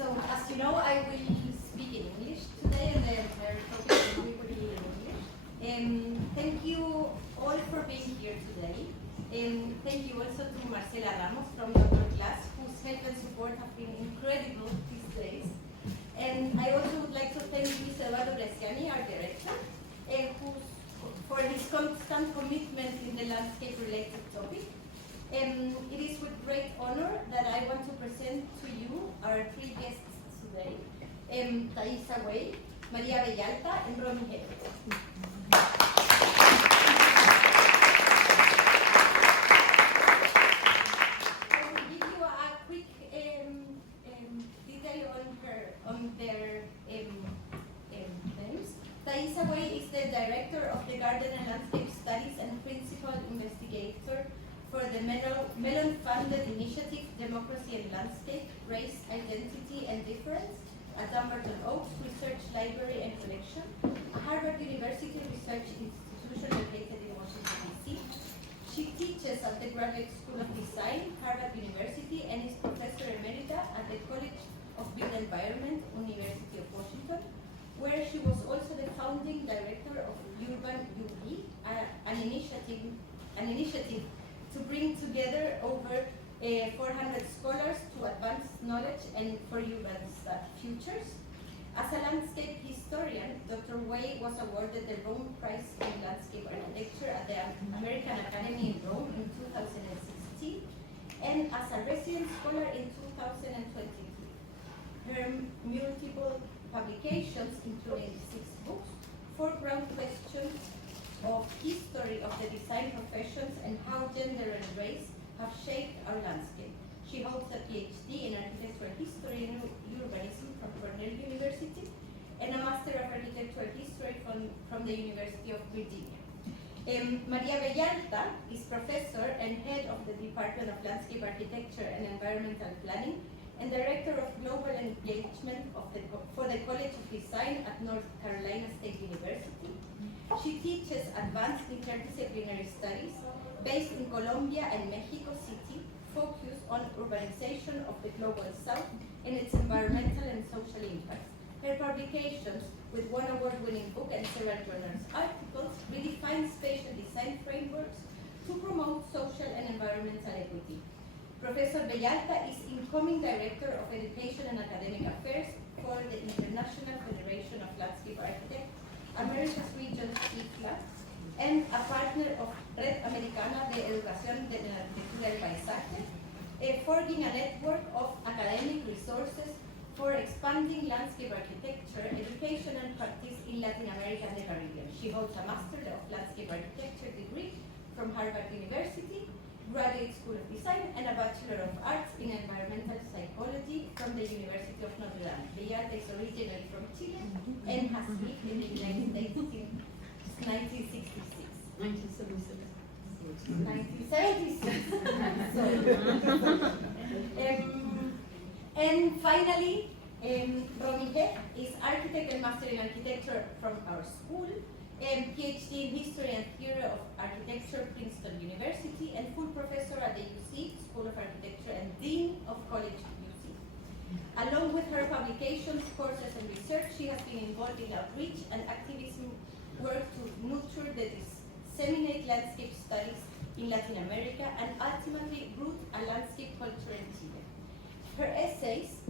So, as you know, I will speak in English today, and the topic will be in English. Thank you all for being here today. Thank you also to Marcela Ramos from DRCLAS, whose help and support have been incredible these days. And I also would like to thank Mr. Eduardo Bresciani, our director, for his constant commitment in the landscape-related topic. It is with great honor that I want to present to you our three guests today, Thaïsa Way, María Bellalta, and Romy Hecht. I will give you a quick detail on their names. Thaïsa Way is the director of the Garden and Landscape Studies and principal investigator for the Mellon-funded initiative Democracy and Landscape, Race, Identity and Difference at Dumbarton Oaks Research Library and Collection, a Harvard University research institution located in Washington, D.C. She teaches at the Graduate School of Design, Harvard University, and is Professor Emerita at the College of Built Environment, University of Washington, where she was also the founding director of Urban UB, an initiative to bring together over 400 scholars to advance knowledge and for urban futures. As a landscape historian, Dr. Way was awarded the Rome Prize in Landscape Architecture at the American Academy in Rome in 2016, and as a resident scholar in 2022. Her multiple publications, including 6 books, foreground questions of history of the design professions and how gender and race have shaped our landscape. She holds a PhD in architectural history and urbanism from Cornell University and a Master of Architectural History from the University of Virginia. María Bellalta is professor and head of the Department of Landscape Architecture and Environmental Planning and Director of Global Engagement for the College of Design at North Carolina State University. She teaches advanced interdisciplinary studies based in Colombia and Mexico City, focused on urbanization of the Global South and its environmental and social impacts. Her publications, with one award-winning book and several journals articles, redefine spatial design frameworks to promote social and environmental equity. Professor Bellalta is incoming Director of Education and Academic Affairs for the International Federation of Landscape Architects, America's Region DRCLAS, and a partner of Red Americana de Educación de la Arquitectura y Paisaje, forging a network of academic resources for expanding landscape architecture, education, and practice in Latin America and the Caribbean. She holds a Master of Landscape Architecture degree from Harvard University, Graduate School of Design, and a Bachelor of Arts in Environmental Psychology from the University of Notre Dame. Bellalta is originally from Chile and has lived in the United States since 1966. 1976. And finally, Romy Hecht is architect and master in architecture from our school, PhD in history and theory of architecture, Princeton University, and full professor at the UC School of Architecture and dean of College UC. Along with her publications, courses, and research, she has been involved in outreach and activism work to nurture the disseminate landscape studies in Latin America and ultimately root a landscape culture in Chile. Her essays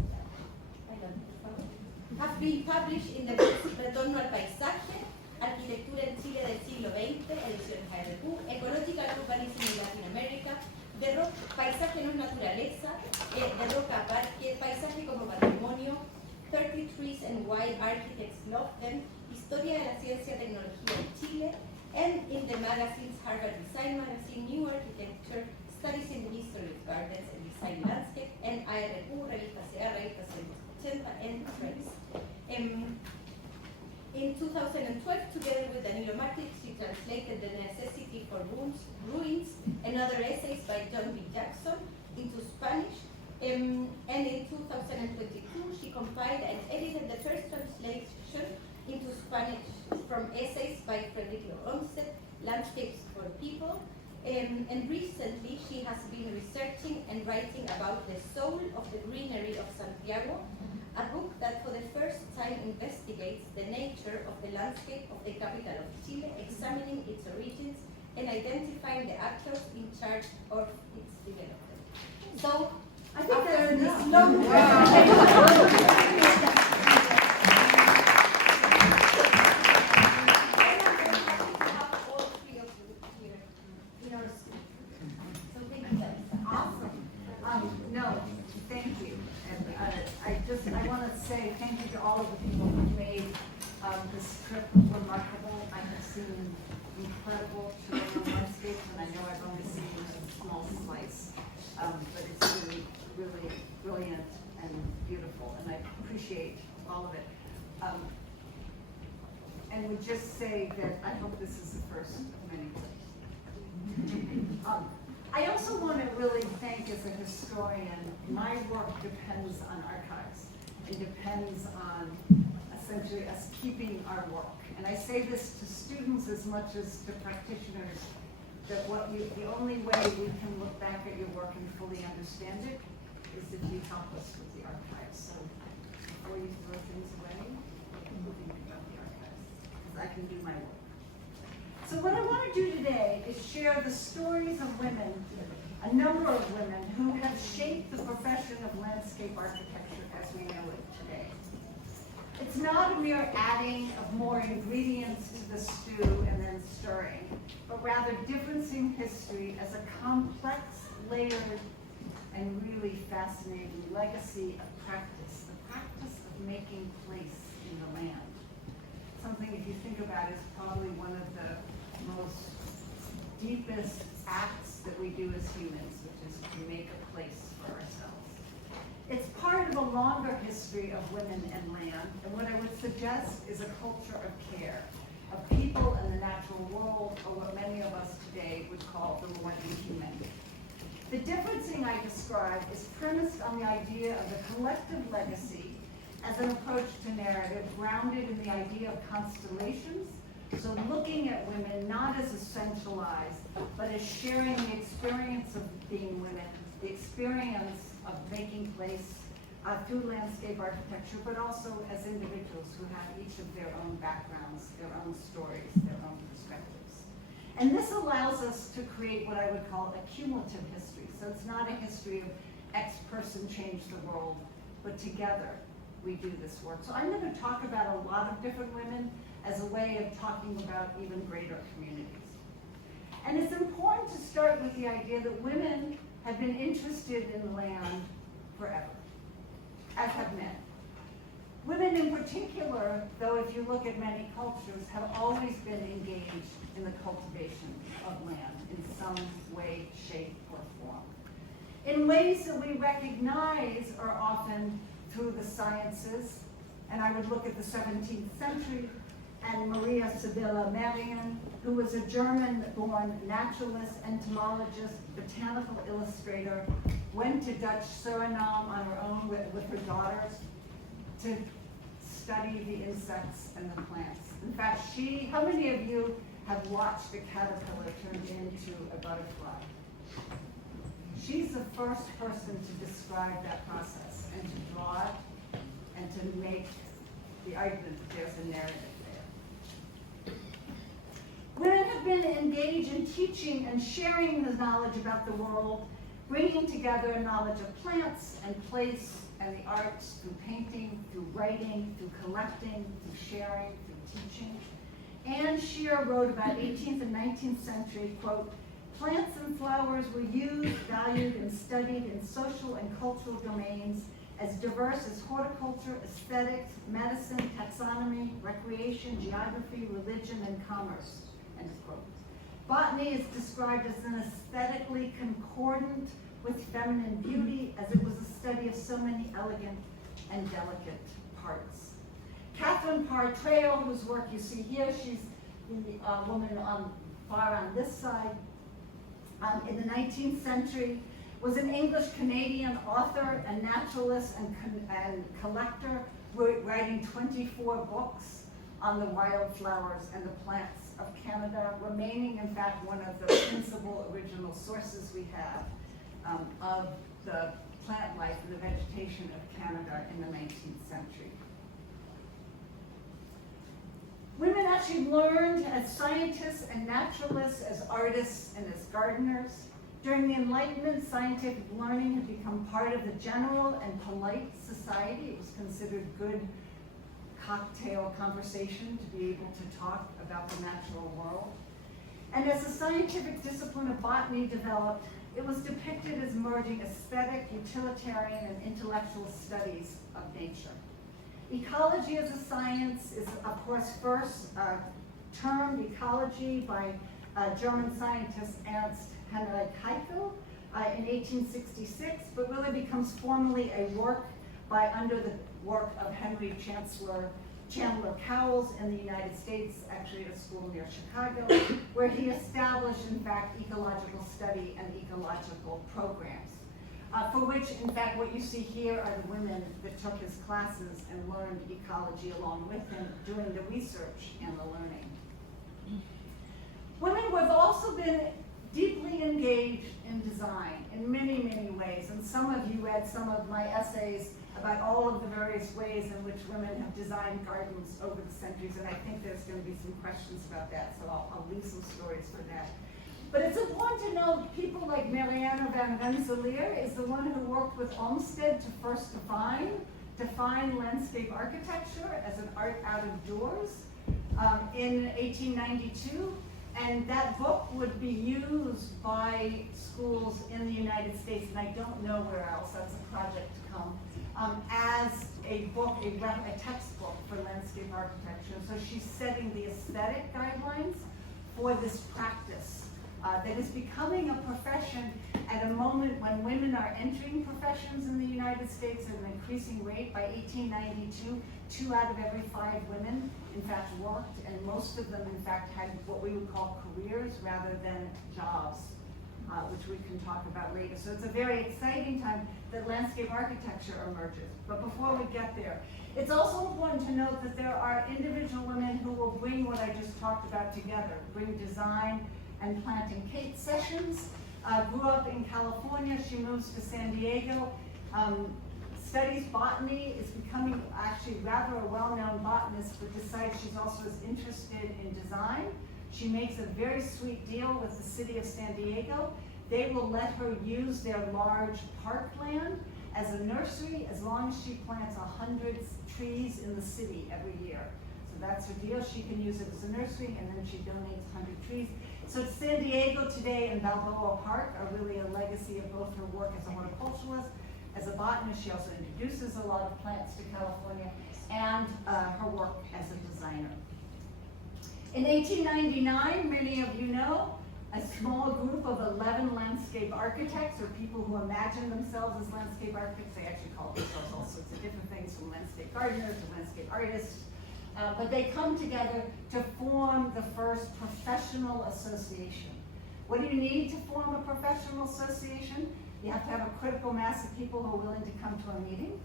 have been published in the books Torno al Paisaje, Arquitectura en Chile del siglo XX, edición ARQ, Ecological Urbanism in Latin America, Paisaje no es naturaleza, de roca a parque, Paisaje como patrimonio, 30 Trees and Why Architects Love Them, Historia de la Ciencia y Tecnología en Chile, and in the magazines Harvard Design Magazine, New Architecture, Studies in the History of Gardens and Design Landscape, and ARQ, Revista CA, Revista 180, and Trace. In 2012, together with Danilo Matic, she translated The Necessity for Ruins and other essays by John B. Jackson into Spanish. And in 2022, she compiled and edited the first translation into Spanish from essays by Federico Once, Landscapes for People. And recently, she has been researching and writing about the soul of the greenery of Santiago, a book that for the first time investigates the nature of the landscape of the capital of Chile, examining its origins and identifying the actors in charge of its development. So, I think after that's this enough. long I want to say thank you to all of the people who made this trip remarkable. I have seen incredible Chilean landscapes, and I know I've only seen a small slice, but it's really, really brilliant and beautiful, and I appreciate all of it. And would just say that I hope this is the first of many things. I also want to really thank, as a historian, my work depends on archives. It depends on essentially us keeping our work. And I say this to students as much as to practitioners, that the only way we can look back at your work and fully understand it is if you help us with the archives. So before you throw things away, we'll think about the archives, because I can do my work. So what I want to do today is share the stories of women, a number of women who have shaped the profession of landscape architecture as we know it today. It's not a mere adding of more ingredients to the stew and then stirring, but rather differencing history as a complex, layered, and really fascinating legacy of practice, the practice of making place in the land. Something, if you think about it, is probably one of the most deepest acts that we do as humans, which is to make a place for ourselves. It's part of a longer history of women and land, and what I would suggest is a culture of care, of people in the natural world, or what many of us today would call the more inhuman. The differencing I describe is premised on the idea of a collective legacy as an approach to narrative grounded in the idea of constellations. So looking at women not as essentialized, but as sharing the experience of being women, the experience of making place through landscape architecture, but also as individuals who have each of their own backgrounds, their own stories, their own perspectives. And this allows us to create what I would call a cumulative history. So it's not a history of X person changed the world, but together we do this work. So I'm going to talk about a lot of different women as a way of talking about even greater communities. And it's important to start with the idea that women have been interested in land forever, as have men. Women in particular, though if you look at many cultures, have always been engaged in the cultivation of land in some way, shape, or form. In ways that we recognize are often through the sciences, and I would look at the 17th century, and Maria Sibylla Merian, who was a German-born naturalist, entomologist, botanical illustrator, went to Dutch Suriname on her own with her daughters to study the insects and the plants. In fact, how many of you have watched a caterpillar turn into a butterfly? She's the first person to describe that process and to draw it and to make the argument that there's a narrative there. Women have been engaged in teaching and sharing the knowledge about the world, bringing together knowledge of plants and place and the arts through painting, through writing, through collecting, through sharing, through teaching. Anne Shearer wrote about 18th and 19th century, quote, "Plants and flowers were used, valued, and studied in social and cultural domains as diverse as horticulture, aesthetics, medicine, taxonomy, recreation, geography, religion, and commerce," end quote. Botany is described as an aesthetically concordant with feminine beauty, as it was a study of so many elegant and delicate parts. Catherine Parr Traill, whose work you see here, she's the woman far on this side, in the 19th century, was an English-Canadian author and naturalist and collector, writing 24 books on the wildflowers and the plants of Canada, remaining, in fact, one of the principal original sources we have of the plant life and the vegetation of Canada in the 19th century. Women actually learned as scientists and naturalists, as artists and as gardeners. During the Enlightenment, scientific learning had become part of the general and polite society. It was considered good cocktail conversation to be able to talk about the natural world. And as the scientific discipline of botany developed, it was depicted as merging aesthetic, utilitarian, and intellectual studies of nature. Ecology as a science is, of course, first termed ecology by German scientist Ernst Heinrich Haeckel in 1866, but really becomes formally a work under the work of Henry Chandler Cowles in the United States, actually at a school near Chicago, where he established, in fact, ecological study and ecological programs, for which, in fact, what you see here are the women that took his classes and learned ecology along with him, doing the research and the learning. Women have also been deeply engaged in design in many, many ways, and some of you read some of my essays about all of the various ways in which women have designed gardens over the centuries, and I think there's going to be some questions about that, so I'll leave some stories for that. But it's important to know people like Marianne van Rensselaer is the one who worked with Olmsted to first define landscape architecture as an art out of doors in 1892. And that book would be used by schools in the United States, and I don't know where else, that's a project to come, as a book, a textbook for landscape architecture. So she's setting the aesthetic guidelines for this practice that is becoming a profession at a moment when women are entering professions in the United States at an increasing rate. By 1892, 2 out of every 5 women, in fact, worked, and most of them, in fact, had what we would call careers rather than jobs, which we can talk about later. So it's a very exciting time that landscape architecture emerges. But before we get there, it's also important to note that there are individual women who will bring what I just talked about together, bring design and planting. Kate Sessions grew up in California. She moves to San Diego, studies botany, is becoming actually rather a well-known botanist, but decides she's also as interested in design. She makes a very sweet deal with the city of San Diego. They will let her use their large parkland as a nursery as long as she plants 100 trees in the city every year. So that's her deal. She can use it as a nursery, and then she donates 100 trees. So San Diego today and Balboa Park are really a legacy of both her work as a horticulturalist, as a botanist. She also introduces a lot of plants to California, and her work as a designer. In 1899, many of you know, a small group of 11 landscape architects, or people who imagine themselves as landscape architects. They actually call themselves all sorts of different things, from landscape gardeners to landscape artists. But they come together to form the first professional association. What do you need to form a professional association? You have to have a critical mass of people who are willing to come to a meeting.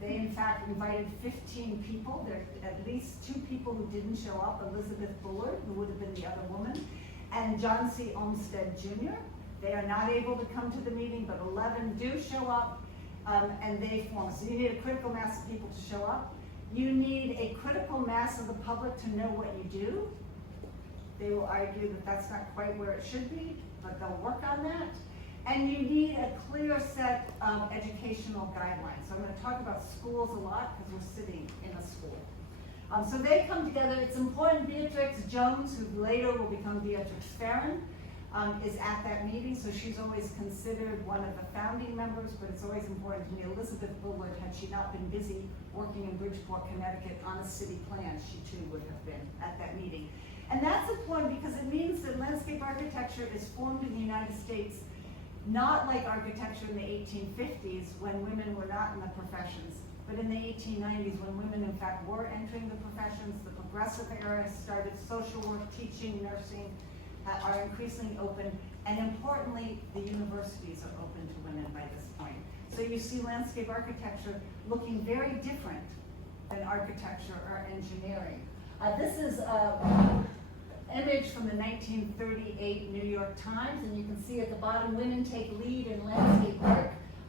They, in fact, invited 15 people. There are at least 2 people who didn't show up, Elizabeth Bullard, who would have been the other woman, and John C. Olmsted Jr. They are not able to come to the meeting, but 11 do show up, and they form. So you need a critical mass of people to show up. You need a critical mass of the public to know what you do. They will argue that that's not quite where it should be, but they'll work on that. And you need a clear set of educational guidelines. So I'm going to talk about schools a lot because we're sitting in a school. So they come together. It's important. Beatrix Jones, who later will become Beatrix Farron, is at that meeting. So she's always considered one of the founding members, but it's always important to me. Elizabeth Bullard, had she not been busy working in Bridgeport, Connecticut on a city plan, she too would have been at that meeting. And that's important because it means that landscape architecture is formed in the United States not like architecture in the 1850s when women were not in the professions, but in the 1890s when women in fact were entering the professions. The progressive era started, social work, teaching, nursing are increasingly open, and importantly, the universities are open to women by this point. So you see landscape architecture looking very different than architecture or engineering. This is image from the 1938 New York Times, and you can see at the bottom, women take lead in landscape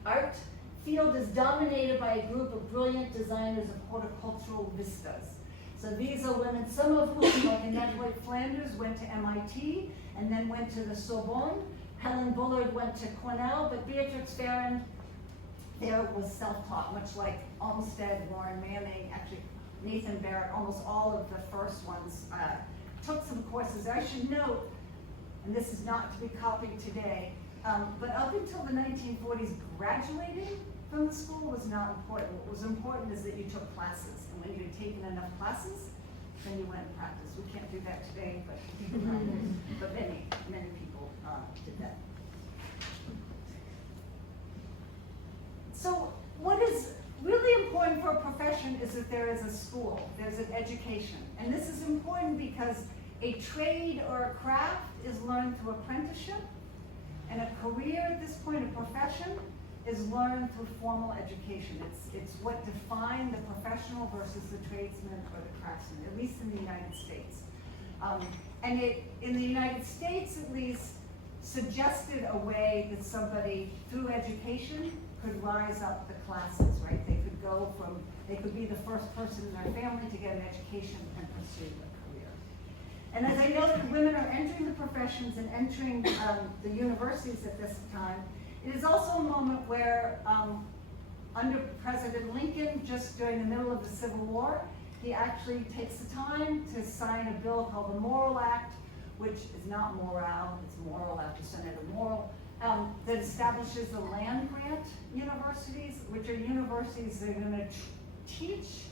art. Field is dominated by a group of brilliant designers of horticultural vistas. So these are women, some of whom, like Annette White Flanders, went to MIT and then went to the Sorbonne. Helen Bullard went to Cornell, but Beatrix Farrand there was self-taught, much like Olmsted, Warren Manning, actually Nathan Barrett, almost all of the first ones took some courses. I should note, and this is not to be copied today, but up until the 1940s, graduating from the school was not important. What was important is that you took classes, and when you had taken enough classes, then you went and practiced. We can't do that today, but many people did that. So what is really important for a profession is that there is a school, there's an education. And this is important because a trade or a craft is learned through apprenticeship, and a career at this point, a profession, is learned through formal education. It's what defined the professional versus the tradesman or the craftsman, at least in the United States. And it, in the United States at least, suggested a way that somebody, through education, could rise up the classes, right? They could be the first person in their family to get an education and pursue a career. And as I know that women are entering the professions and entering the universities at this time, it is also a moment where, under President Lincoln, just during the middle of the Civil War, he actually takes the time to sign a bill called the Morrill Act, which is not morale, it's moral after Senator Morrill, that establishes the land-grant universities, which are universities that are going to teach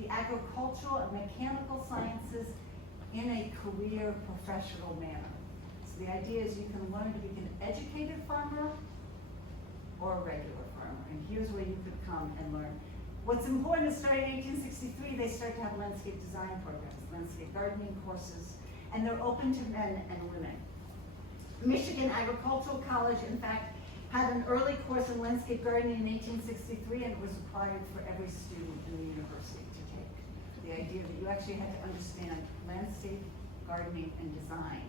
the agricultural and mechanical sciences in a career professional manner. So the idea is you can learn to be an educated farmer or a regular farmer, and here's where you could come and learn. What's important is starting in 1863, they start to have landscape design programs, landscape gardening courses, and they're open to men and women. Michigan Agricultural College, in fact, had an early course in landscape gardening in 1863, and it was required for every student in the university to take. The idea that you actually had to understand landscape gardening and design.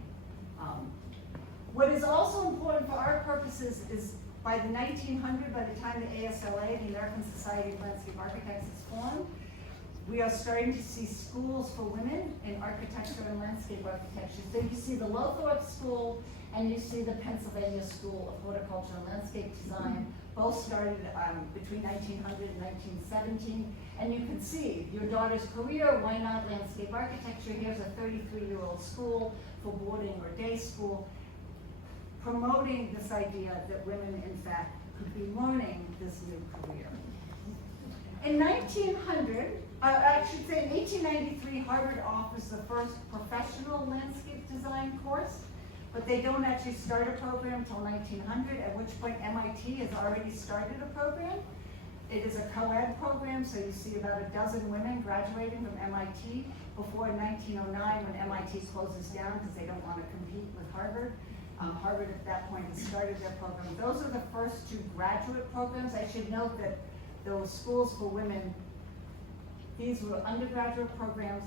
What is also important for our purposes is by the 1900, by the time the ASLA, the American Society of Landscape Architects, is formed, we are starting to see schools for women in architecture and landscape architecture. So you see the Lothrop School and you see the Pennsylvania School of Horticulture and Landscape Design. Both started between 1900 and 1917. And you can see your daughter's career, why not landscape architecture? Here's a 33-year-old school for boarding or day school, promoting this idea that women, in fact, could be learning this new career. In 1900, I should say in 1893, Harvard offers the first professional landscape design course, but they don't actually start a program until 1900, at which point MIT has already started a program. It is a co-ed program, so you see about a dozen women graduating from MIT before 1909 when MIT closes down because they don't want to compete with Harvard. Harvard at that point has started their program. Those are the first two graduate programs. I should note that those schools for women, these were undergraduate programs.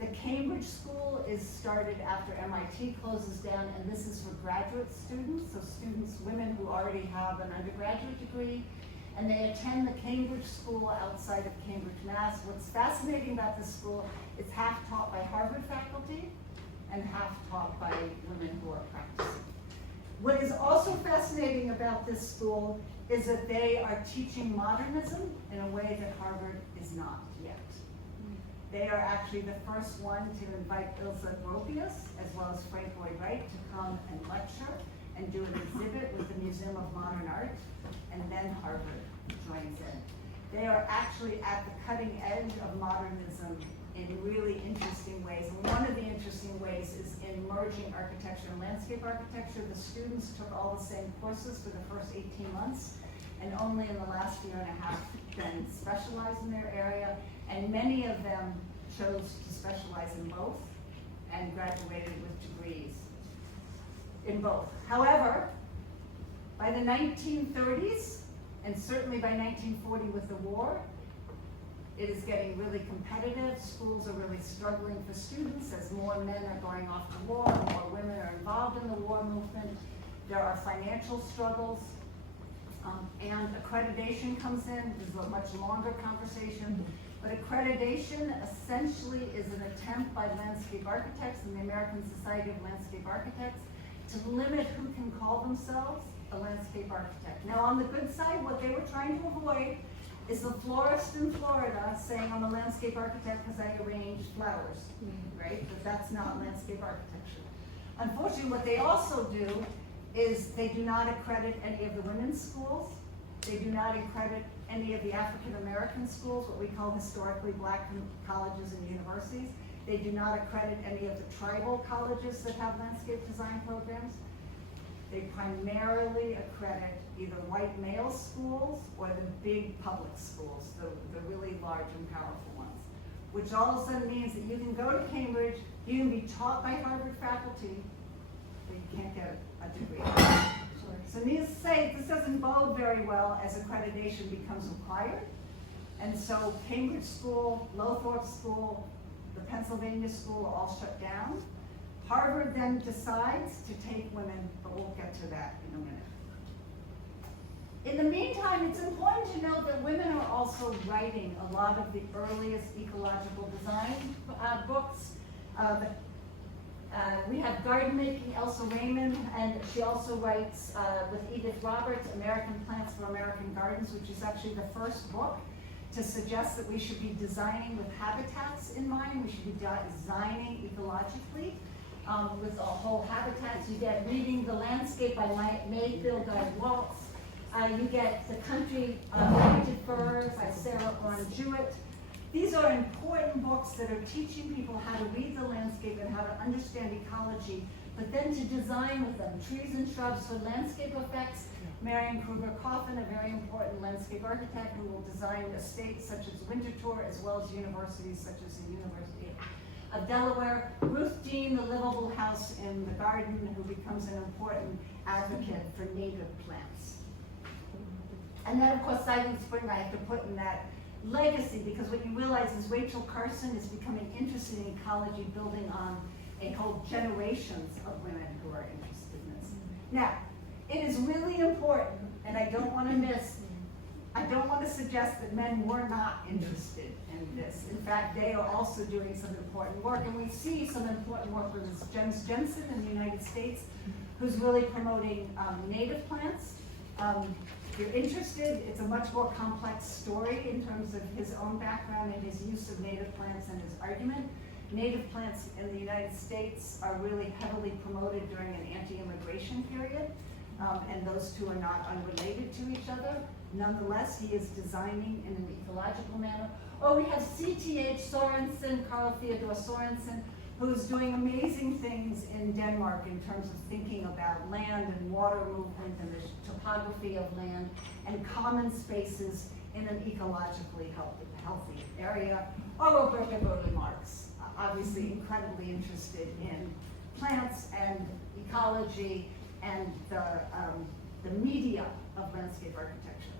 The Cambridge School is started after MIT closes down, and this is for graduate students, so students, women who already have an undergraduate degree, and they attend the Cambridge School outside of Cambridge, Mass. What's fascinating about this school, it's half taught by Harvard faculty and half taught by women who are practicing. What is also fascinating about this school is that they are teaching modernism in a way that Harvard is not yet. They are actually the first one to invite Ilse Gropius, as well as Frank Lloyd Wright, to come and lecture and do an exhibit with the Museum of Modern Art, and then Harvard joins in. They are actually at the cutting edge of modernism in really interesting ways. And one of the interesting ways is in merging architecture and landscape architecture. The students took all the same courses for the first 18 months, and only in the last year and a half then specialized in their area, and many of them chose to specialize in both and graduated with degrees in both. However, by the 1930s, and certainly by 1940 with the war, It is getting really competitive. Schools are really struggling for students as more men are going off to war, more women are involved in the war movement. There are financial struggles, and accreditation comes in. This is a much longer conversation, but accreditation essentially is an attempt by landscape architects and the American Society of Landscape Architects to limit who can call themselves a landscape architect. Now, on the good side, what they were trying to avoid is the florist in Florida saying, I'm a landscape architect because I arrange flowers, right? But that's not landscape architecture. Unfortunately, what they also do is they do not accredit any of the women's schools. They do not accredit any of the African American schools, what we call historically black colleges and universities. They do not accredit any of the tribal colleges that have landscape design programs. They primarily accredit either white male schools or the big public schools, the really large and powerful ones, which all of a sudden means that you can go to Cambridge, you can be taught by Harvard faculty, but you can't get a degree. So needless to say, this doesn't bode very well as accreditation becomes required. And so Cambridge School, Lothrop School, the Pennsylvania School are all shut down. Harvard then decides to take women, but we'll get to that in a minute. In the meantime, it's important to note that women are also writing a lot of the earliest ecological design books. We have Garden Making, Elsa Raymond, and she also writes with Edith Roberts, American Plants for American Gardens, which is actually the first book to suggest that we should be designing with habitats in mind. We should be designing ecologically with a whole habitats. You get Reading the Landscape by Mayfield Guy Waltz. You get The Country Painted Furs by Sarah Orne Jewett. These are important books that are teaching people how to read the landscape and how to understand ecology, but then to design with them. Trees and Shrubs for Landscape Effects. Marion Kruger Coffin, a very important landscape architect who will design estates such as Winterthur, as well as universities such as the University of Delaware. Ruth Dean, The Livable House in the Garden, who becomes an important advocate for native plants. And then, of course, Silent Spring, I have to put in that legacy, because what you realize is Rachel Carson is becoming interested in ecology, building on a whole generations of women who are interested in this. Now, it is really important, and I don't want to suggest that men were not interested in this. In fact, they are also doing some important work, and we see some important work with James Jensen in the United States, who's really promoting native plants. If you're interested, it's a much more complex story in terms of his own background and his use of native plants and his argument. Native plants in the United States are really heavily promoted during an anti-immigration period, and those two are not unrelated to each other. Nonetheless, he is designing in an ecological manner. Oh, we have C.T.H. Sorensen, Carl Theodor Sorensen, who's doing amazing things in Denmark in terms of thinking about land and water movement and the topography of land and common spaces in an ecologically healthy area. Or Roberta Burle Marx, obviously incredibly interested in plants and ecology and the media of landscape architecture.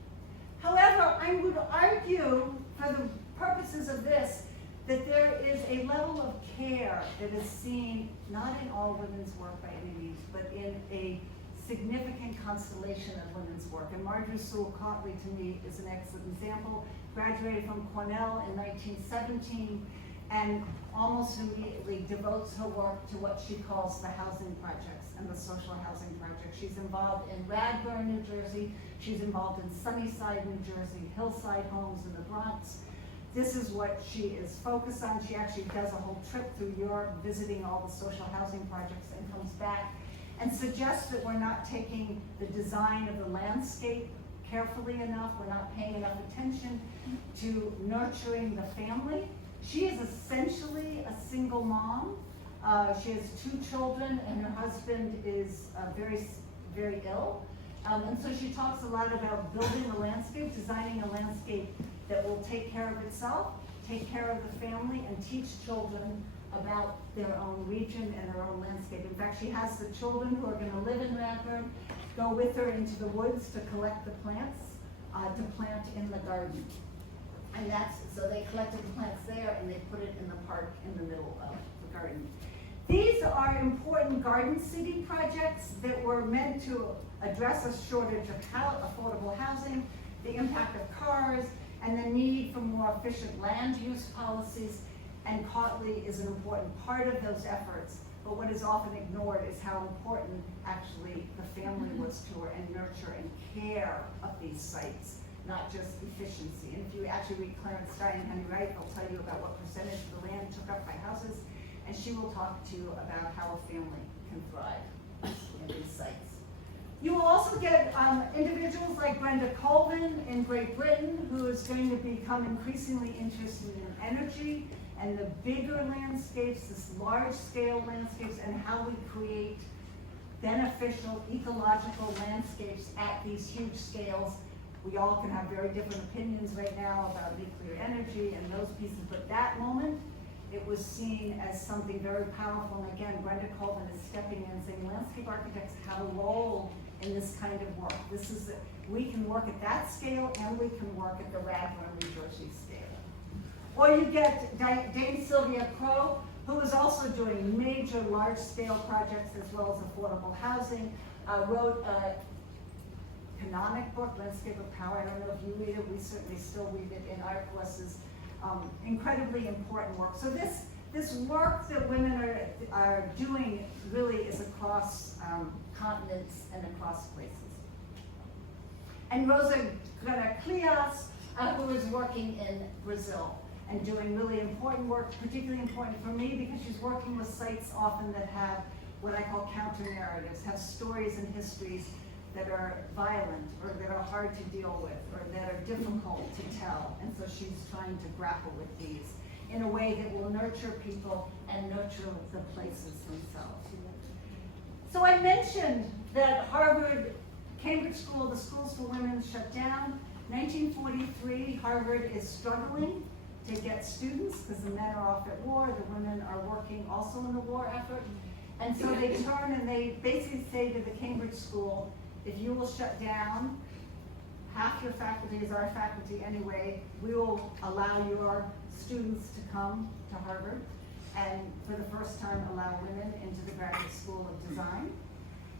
However, I would argue, for the purposes of this, that there is a level of care that is seen, not in all women's work by any means, but in a significant constellation of women's work. And Marjorie Sewell Cotley, to me, is an excellent example. Graduated from Cornell in 1917, and almost immediately devotes her work to what she calls the housing projects and the social housing projects. She's involved in Radburn, New Jersey. She's involved in Sunnyside, New Jersey, Hillside Homes in the Bronx. This is what she is focused on. She actually does a whole trip through Europe, visiting all the social housing projects, and comes back and suggests that we're not taking the design of the landscape carefully enough. We're not paying enough attention to nurturing the family. She is essentially a single mom. She has 2 children, and her husband is very, very ill. And so she talks a lot about building a landscape, designing a landscape that will take care of itself, take care of the family, and teach children about their own region and their own landscape. In fact, she has the children who are going to live in Radburn go with her into the woods to collect the plants to plant in the garden. And so they collected the plants there and they put it in the park in the middle of the garden. These are important garden city projects that were meant to address a shortage of affordable housing, the impact of cars, and the need for more efficient land use policies. And Cotley is an important part of those efforts. But what is often ignored is how important actually the family was to her and nurture and care of these sites, not just efficiency. And if you actually read Clarence Stein and Henry Wright, they'll tell you about what percentage of the land took up by houses. And she will talk to you about how a family can thrive in these sites. You will also get individuals like Brenda Colvin in Great Britain, who is going to become increasingly interested in energy and the bigger landscapes, this large-scale landscapes, and how we create beneficial ecological landscapes at these huge scales. We all can have very different opinions right now about nuclear energy and those pieces, but that moment, it was seen as something very powerful. And again, Brenda Colvin is stepping in and saying, landscape architects have a role in this kind of work. We can work at that scale, and we can work at the Radnor, New Jersey scale. Or you get Dame Sylvia Crow, who is also doing major large-scale projects as well as affordable housing, wrote a canonic book, Landscape of Power. I don't know if you read it, we certainly still read it in our courses. Incredibly important work. So this work that women are doing really is across continents and across places. And Rosa Granaclias, who is working in Brazil and doing really important work, particularly important for me because she's working with sites often that have what I call counter-narratives, have stories and histories that are violent or that are hard to deal with or that are difficult to tell. And so she's trying to grapple with these in a way that will nurture people and nurture the places themselves. So I mentioned that Harvard, Cambridge School, the schools for women shut down. 1943, Harvard is struggling to get students because the men are off at war, the women are working also in the war effort. And so they turn and they basically say to the Cambridge School, if you will shut down, half your faculty is our faculty anyway, we will allow your students to come to Harvard and for the first time allow women into the Graduate School of Design.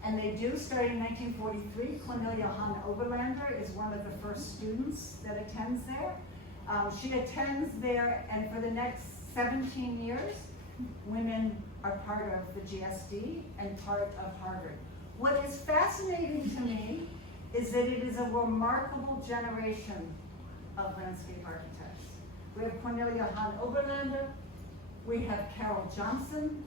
And they do, starting in 1943. Cornelia Hahn Oberlander is one of the first students that attends there. She attends there, and for the next 17 years, women are part of the GSD and part of Harvard. What is fascinating to me is that it is a remarkable generation of landscape architects. We have Cornelia Hahn Oberlander, we have Carol Johnson,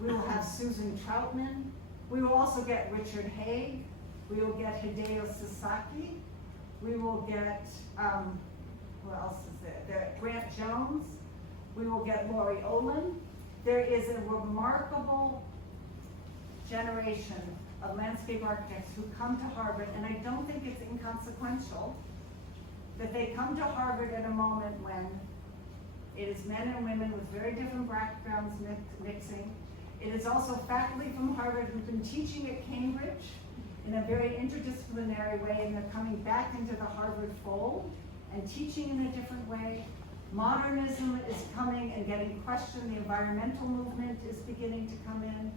we will have Susan Troutman, we will also get Richard Haig, we will get Hideo Sasaki, we will get, who else is there? Grant Jones, we will get Laurie Olin. There is a remarkable generation of landscape architects who come to Harvard, and I don't think it's inconsequential that they come to Harvard at a moment when it is men and women with very different backgrounds mixing. It is also faculty from Harvard who've been teaching at Cambridge in a very interdisciplinary way, and they're coming back into the Harvard fold and teaching in a different way. Modernism is coming and getting questioned. The environmental movement is beginning to come in.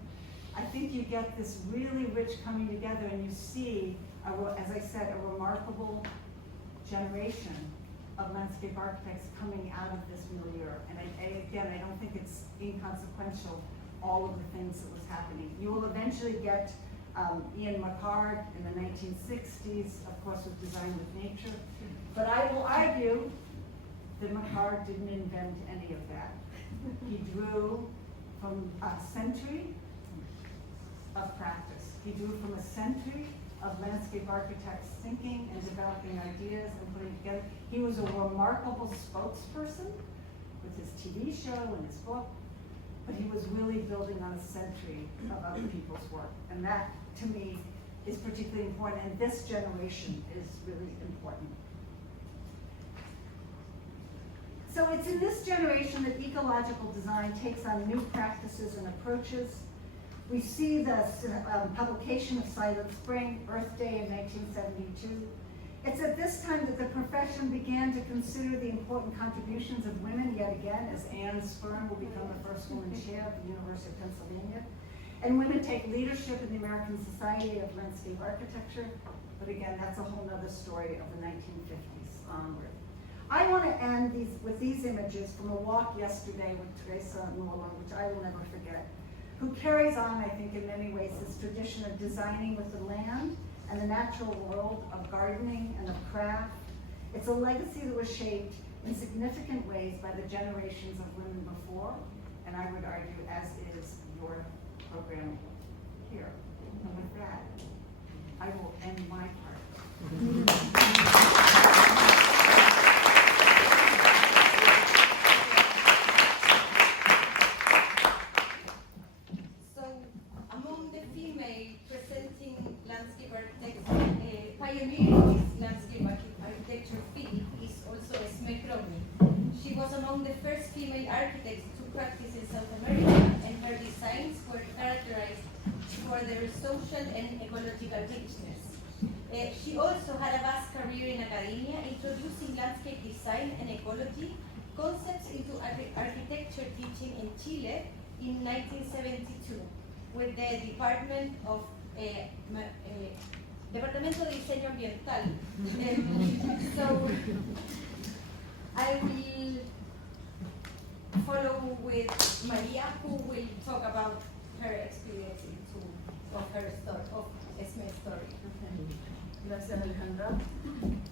I think you get this really rich coming together, and you see, as I said, a remarkable generation of landscape architects coming out of this milieu. And again, I don't think it's inconsequential, all of the things that was happening. You will eventually get Ian McCard in the 1960s, of course, with Design with Nature. But I will argue that McCard didn't invent any of that. He drew from a century of practice. He drew from a century of landscape architects thinking and developing ideas and putting together. He was a remarkable spokesperson with his TV show and his book, but he was really building on a century of other people's work. And that, to me, is particularly important, and this generation is really important. So it's in this generation that ecological design takes on new practices and approaches. We see the publication of Silent Spring, Earth Day in 1972. It's at this time that the profession began to consider the important contributions of women yet again, as Anne Spurn will become the first woman chair at the University of Pennsylvania. And women take leadership in the American Society of Landscape Architecture, but again, that's a whole other story of the 1950s onward. I want to end with these images from a walk yesterday with Thaïsa Way, which I will never forget, who carries on, I think, in many ways, this tradition of designing with the land and the natural world, of gardening and of craft. It's a legacy that was shaped in significant ways by the generations of women before, and I would argue, as is your program here. And with that, I will end my part. So, among the female presenting landscape architects, pioneering this landscape architecture field is also Esme Romy. She was among the first female architects to practice in South America, and her designs were characterized for their social and ecological richness. She also had a vast career in academia, introducing landscape design and ecology concepts into architecture teaching in Chile in 1972 with the Departamento de Diseño Ambiental. So I will follow with María, who will talk about her experience of Esme's story. Okay. Gracias, Alejandra.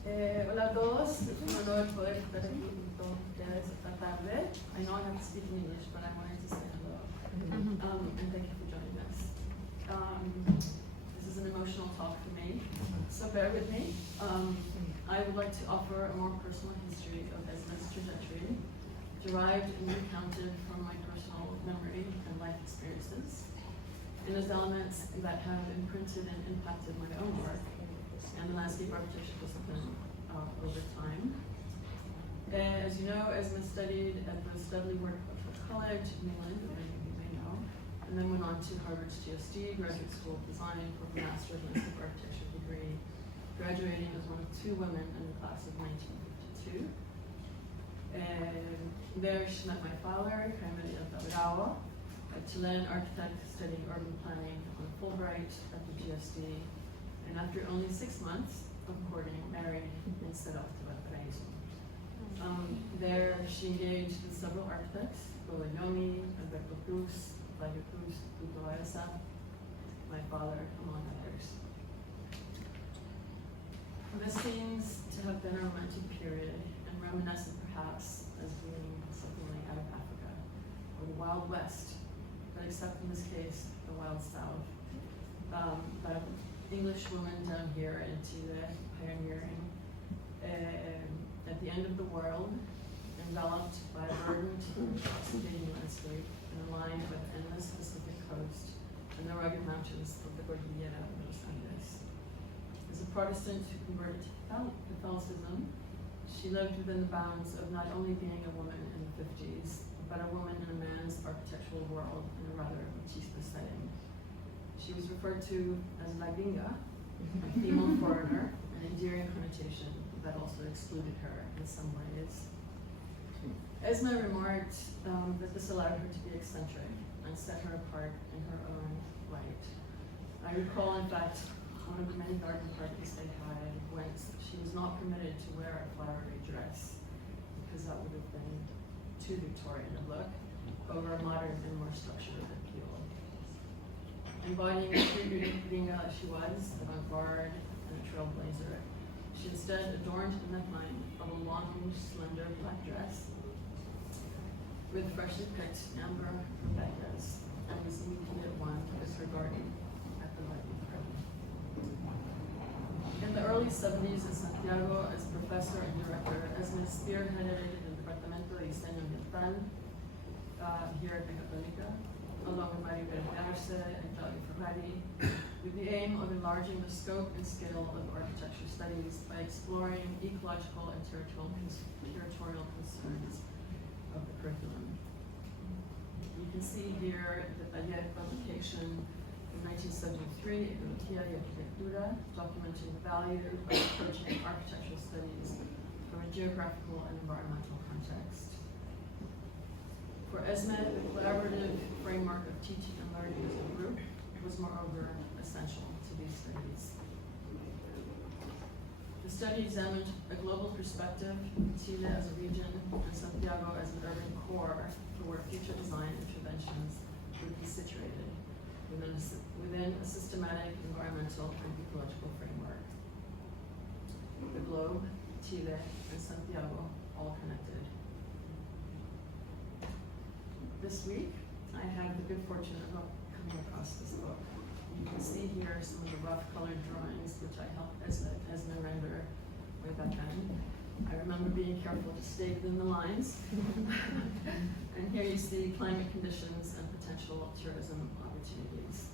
Hola a todos. Es un honor poder estar aquí con todos ustedes esta tarde. I know I have to speak in English, but I wanted to say hello. And thank you for joining us. This is an emotional talk for me, so bear with me. I would like to offer a more personal history of Esme's trajectory, derived and recounted from my personal memory and life experiences. And those elements that have imprinted and impacted my own work and the landscape architecture discipline over time. As you know, Esme studied at the Studley Horticultural College in England, as you may know, and then went on to Harvard's GSD, Graduate School of Design, for a Master of Landscape Architecture degree, graduating as one of 2 women in the class of 1952. And there she met my father, María Bellalta, a Chilean architect studying urban planning on Fulbright at the GSD, and after only 6 months of courting, married and set off to Valparaiso. There she engaged with several architects, Yomi, Evento, my father, among others. This seems to have been a romantic period, and reminiscent perhaps as being something like out of Africa, or the Wild West, but except in this case, the Wild South. But English woman down here in Chile, pioneering at the end of the world, enveloped by a verdant and fascinating landscape, and aligned with the endless Pacific coast and the rugged mountains of the Cordillera of los Andes. As a Protestant who converted to Catholicism, she lived within the bounds of not only being a woman in the 50s, but a woman in a man's architectural world in a rather machista setting. She was referred to as la gringa, a female foreigner, an endearing connotation that also excluded her in some ways. Esme remarked that this allowed her to be eccentric and set her apart in her own light. I recall, in fact, one of the many garden parties they had whence she was not permitted to wear a flowery dress because that would have been too Victorian a look over a modern and more structured appeal. Embodying the true gringa she was, avant-garde and a trailblazer, she instead adorned the neckline of a long, slender black dress with freshly picked amber rhododendrons, and was immediately at one with her garden at the Library Garden. In the early 70s in Santiago, as professor and director, Esme spearheaded the Departamento de Diseño Ambiental here at the Católica, along with María Bellalta and Claudia Ferrari, with the aim of enlarging the scope and scale of architecture studies by exploring ecological and territorial concerns of the curriculum. You can see here the Taller publication In 1973, Ideología y Arquitectura, documenting the value of approaching architectural studies from a geographical and environmental context. For ESME, the collaborative framework of teaching and learning as a group was moreover essential to these studies. The study examined a global perspective, Chile as a region and Santiago as an urban core for where future design interventions would be situated within a systematic environmental and ecological framework. The globe, Chile, and Santiago all connected. This week, I had the good fortune of coming across this book. You can see here some of the rough colored drawings which I helped Esme render way back then. I remember being careful to stay within the lines. And here you see climate conditions and potential tourism opportunities.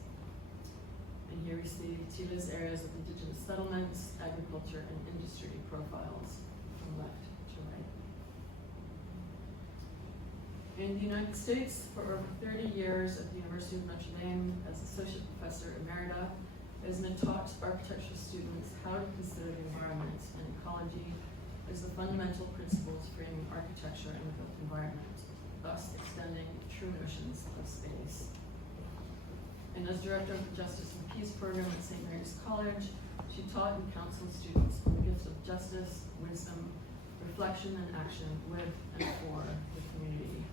And here we see Chile's areas of indigenous settlements, agriculture, and industry profiles from left to right. In the United States, for over 30 years at the University of Notre Dame as Associate Professor Emerita, Esme taught architectural students how to consider the environment and ecology as the fundamental principles framing architecture and the built environment, thus extending true notions of space. And as Director of the Justice and Peace Program at St. Mary's College, she taught and counseled students on the gifts of justice, wisdom, reflection, and action with and for the community.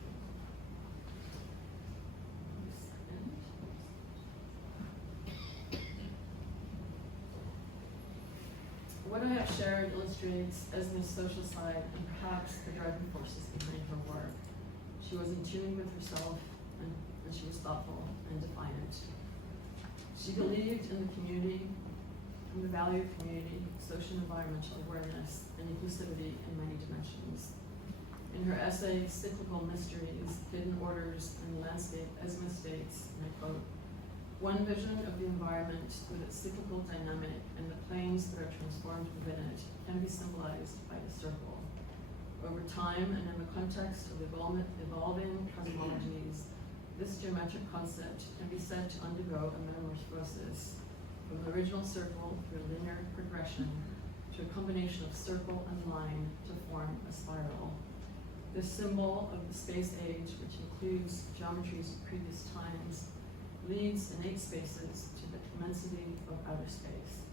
What I have shared illustrates Esme's social side and perhaps the driving forces behind her work. She was in tune with herself and she was thoughtful and defiant. She believed in the community, in the value of community, social and environmental awareness, and inclusivity in many dimensions. In her essay, Cyclical Mysteries, Hidden Orders and the Landscape, Esme states, and I quote, "One vision of the environment with its cyclical dynamic and the planes that are transformed within it can be symbolized by the circle. Over time and in the context of evolving cosmologies, this geometric concept can be said to undergo a metamorphosis from the original circle through a linear progression to a combination of circle and line to form a spiral. This symbol of the space age, which includes geometries of previous times, leads innate spaces to the immensity of outer space."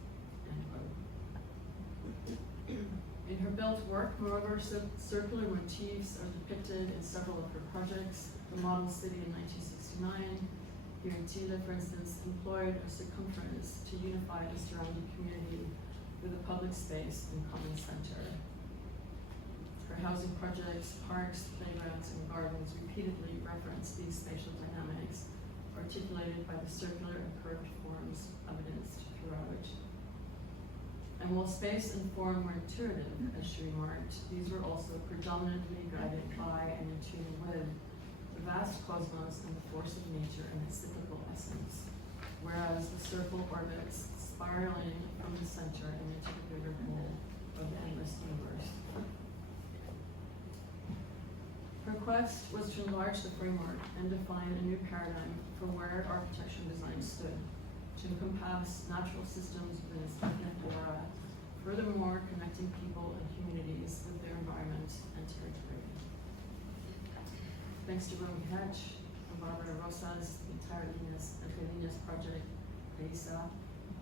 End quote. In her built work, moreover, circular motifs are depicted in several of her projects. The model city in 1969, here in Chile, for instance, employed a circumference to unify the surrounding community with a public space and common center. Her housing projects, parks, playgrounds, and gardens repeatedly reference these spatial dynamics, articulated by the circular and curved forms evidenced throughout. And while space and form were intuitive, as she remarked, these were also predominantly guided by and in tune with the vast cosmos and the force of nature and its cyclical essence, whereas the circle orbits, spiraling from the center and into the bigger whole of the endless universe. Her quest was to enlarge the framework and define a new paradigm for where architecture and design stood, to encompass natural systems within its infinite aura, furthermore connecting people and communities with their environment and territory. Thanks to Romy Hecht, Barbara Rosas, the entire Linus project, Thaïsa,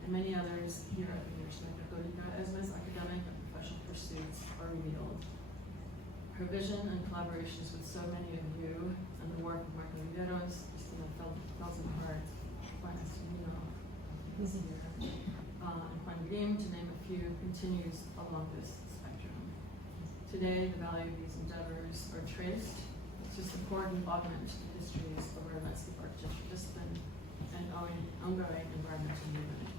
and many others here at the University of Directora, Esme's academic and professional pursuits are revealed. Her vision and collaborations with so many of you, and the work of Marco Riveros, Christina Felsenhart, Juan Estimino, and Juan Grimm, to name a few, continues along this spectrum. Today, the value of these endeavors are traced to support and augment the histories of our landscape architecture discipline and ongoing environmental movement.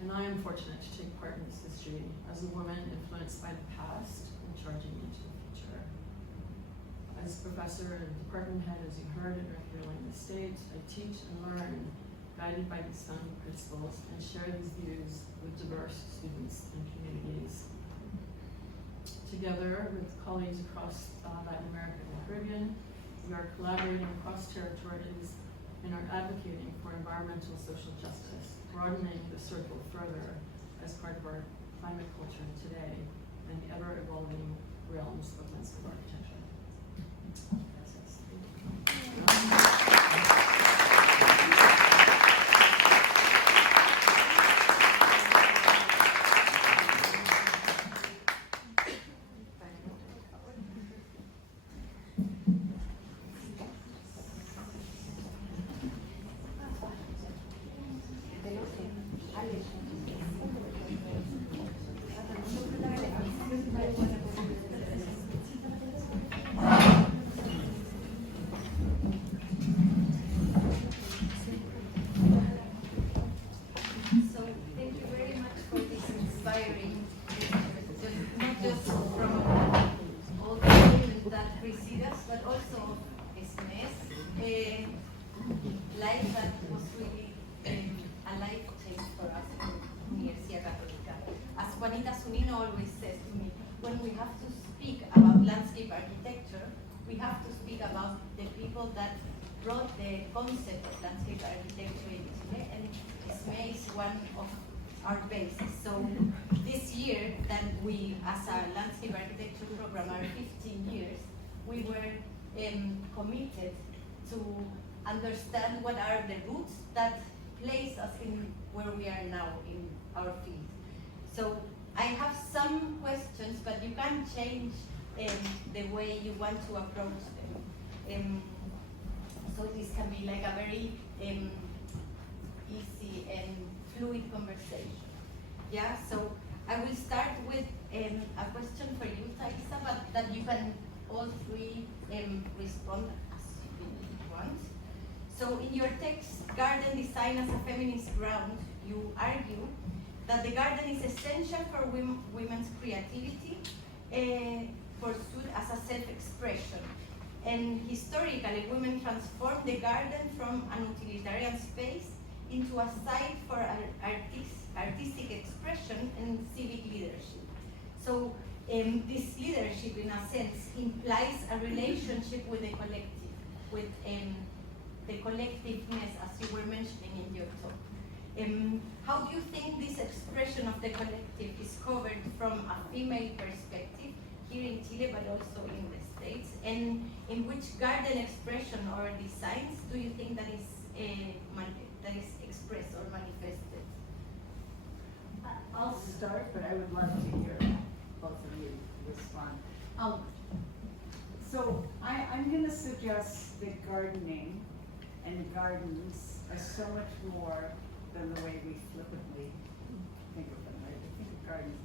And I am fortunate to take part in this history as a woman influenced by the past and charging into the future. As professor and department head, as you heard, at Rockefeller in the state, I teach and learn, guided by these founding principles, and share these views with diverse students and communities. Together with colleagues across Latin America and the Caribbean, we are collaborating across territories and are advocating for environmental social justice, broadening the circle further as part of our climate culture today and the ever-evolving realms of landscape architecture. That's it. That brought the concept of landscape architecture in Chile, and SME is one of our bases. So this year, that we, as a landscape architecture program, are 15 years, we were committed to understand what are the roots that place us in where we are now in our field. So I have some questions, but you can change the way you want to approach them. So this can be like a very easy and fluid conversation. Yeah, so I will start with a question for you, Thaïsa, but that you can all three respond as you want. So in your text, Garden Design as a Feminist Ground, you argue that the garden is essential for women's creativity, pursued as a self-expression. And historically, women transformed the garden from an utilitarian space into a site for artistic expression and civic leadership. So this leadership, in a sense, implies a relationship with the collective, with the collectiveness, as you were mentioning in your talk. How do you think this expression of the collective is covered from a female perspective here in Chile, but also in the States? And in which garden expression or designs do you think that is expressed or manifested? I'll start, but I would love to hear both of you respond. So I'm going to suggest that gardening and gardens are so much more than the way we flippantly think of them, right? We think of gardens.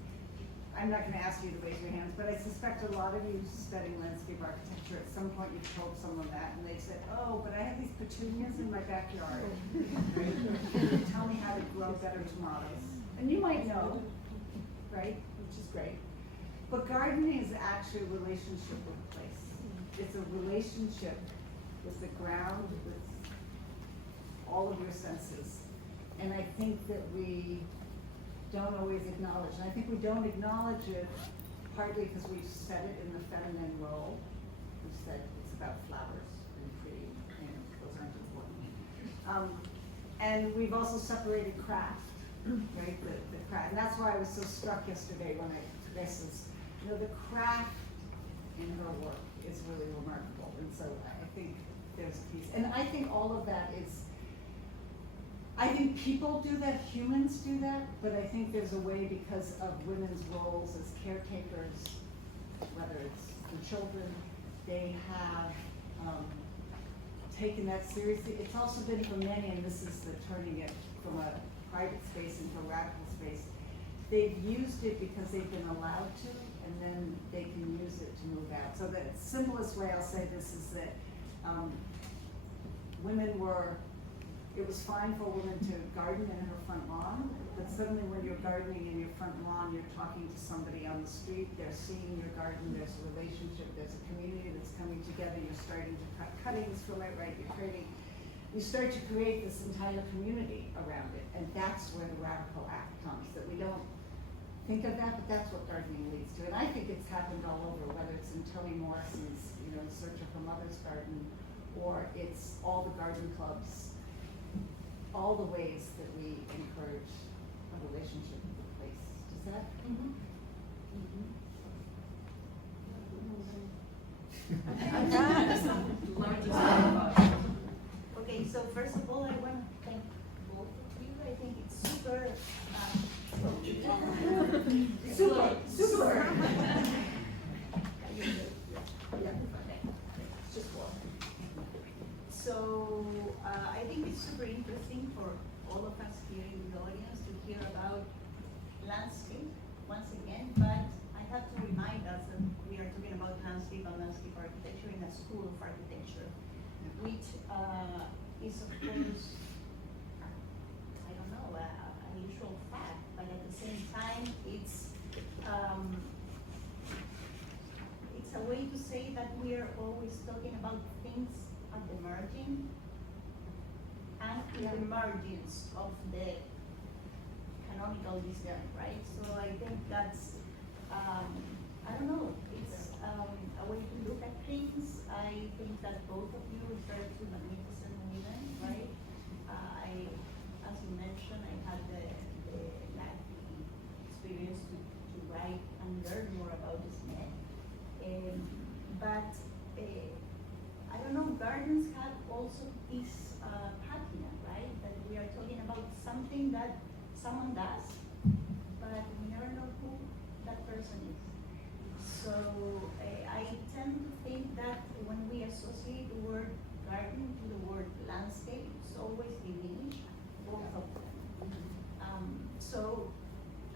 I'm not going to ask you to raise your hands, but I suspect a lot of you studying landscape architecture, at some point you've told someone that, and they said, oh, but I have these petunias in my backyard. Right? Tell me how to grow better tomatoes. And you might know, right? Which is great. But gardening is actually a relationship with place. It's a relationship with the ground, with all of your senses. And I think that we don't always acknowledge. And I think we don't acknowledge it partly because we've said it in the feminine role. We've said it's about flowers and pretty, and those aren't important. And we've also separated craft, right? The craft. And that's why I was so struck yesterday when Teresa says, you know, the craft in her work is really remarkable. And so I think there's a piece. And I think all of that is, I think people do that, humans do that, but I think there's a way because of women's roles as caretakers, whether it's for children, they have taken that seriously. It's also been for many, and this is the turning it from a private space into a radical space, they've used it because they've been allowed to, and then they can use it to move out. So the simplest way I'll say this is that it was fine for a woman to garden in her front lawn, but suddenly when you're gardening in your front lawn, you're talking to somebody on the street, they're seeing your garden, there's a relationship, there's a community that's coming together, you're starting to cut cuttings from it, right? You start to create this entire community around it, and that's where the radical act comes, that we don't think of that, but that's what gardening leads to. And I think it's happened all over, whether it's in Toni Morrison's, Search of Her Mother's Garden, or it's all the garden clubs, all the ways that we encourage a relationship with the place. Does that? Okay, so first of all, I want to thank both of you. I think it's super. Super. So I think it's super interesting for all of us here in the audience to hear about landscape once again, but I have to remind us that we are talking about landscape and landscape architecture in a school of architecture, which is of course, I don't know, a usual fact, but at the same time, it's a way to say that we are always talking about things at the margin and in the margins of the canonical discipline, right? So I think that's, I don't know, it's a way to look at things. I think that both of you referred to magnificent women, right? As you mentioned, I had the lucky experience to write and learn more about this man. But I don't know, gardens have also this patina, right? That we are talking about something that someone does, but we never know who that person is. So I tend to think that when we associate the word garden to the word landscape, it's always diminish both of them. So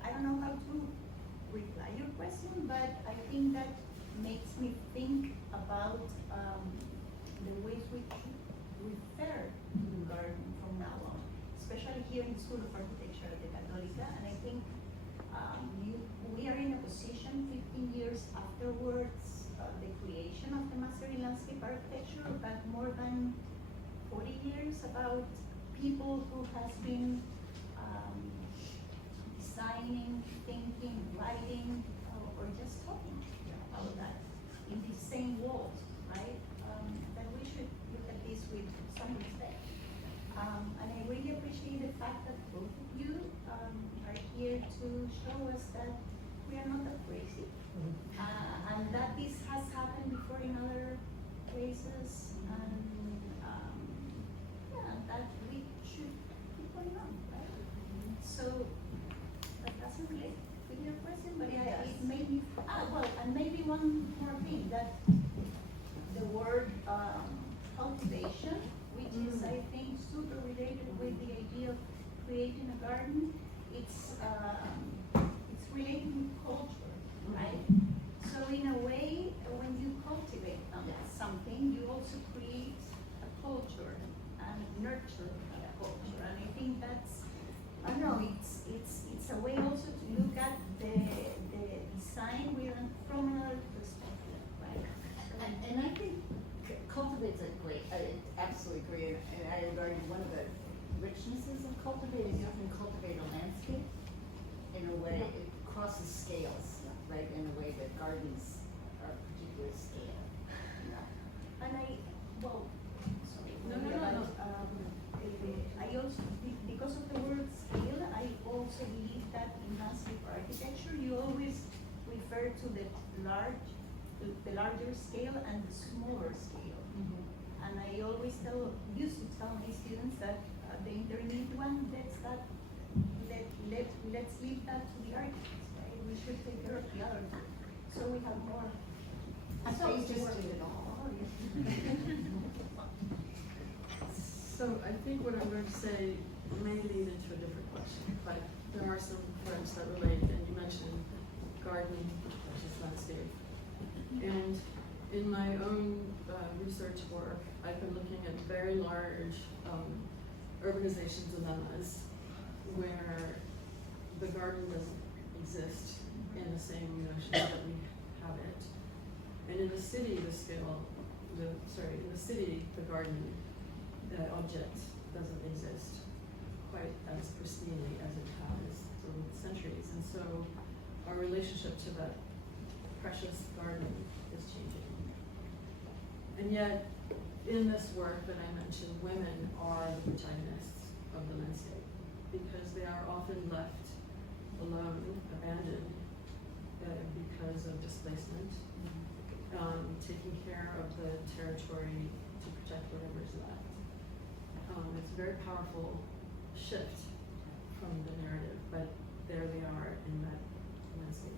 I don't know how to reply your question, but I think that makes me think about the ways we refer to the garden from now on, especially here in the School of Architecture at the Católica. And I think we are in a position 15 years afterwards, the creation of the Master in Landscape Architecture, but more than 40 years about people who has been designing, thinking, writing, or just talking about that in these same walls, right? That we should look at this with some respect. And I really appreciate the fact that both of you are here to show us that we are not that crazy, and that this has happened before in other places, and yeah, that we should keep going on, right? So that doesn't relate with your question, but it made me, well, and maybe one more thing, that the word cultivation, which is, I think, super related with the idea of creating a garden, it's related with culture, right? So in a way, when you cultivate something, you also create a culture and nurture a culture. And I think that's, I don't know, it's a way also to look at the design from another perspective, right? And I think cultivate's a great, I absolutely agree, and I would argue one of the richnesses of cultivate is you can cultivate a landscape in a way, it crosses scales, right, in a way that gardens are a particular scale. And well, sorry. No. I also, because of the word scale, I also believe that in landscape architecture, you always refer to the larger scale and the smaller scale. And I always used to tell my students that the intermediate one, let's leave that to the architects, right? We should take care of the other two. So we have more. I thought you space to just work did it with. all. So I think what I'm going to say may lead into a different question, but there are some terms that relate, and you mentioned gardening versus landscape. And in my own research work, I've been looking at very large urbanization dilemmas where the garden doesn't exist in the same notion that we have it. And in the city, the garden object doesn't exist quite as pristinely as it has over the centuries. And so our relationship to that precious garden is changing. And yet, in this work that I mentioned, women are the protagonists of the landscape because they are often left alone, abandoned because of displacement, taking care of the territory to protect whatever's left. It's a very powerful shift from the narrative, but there they are in that landscape.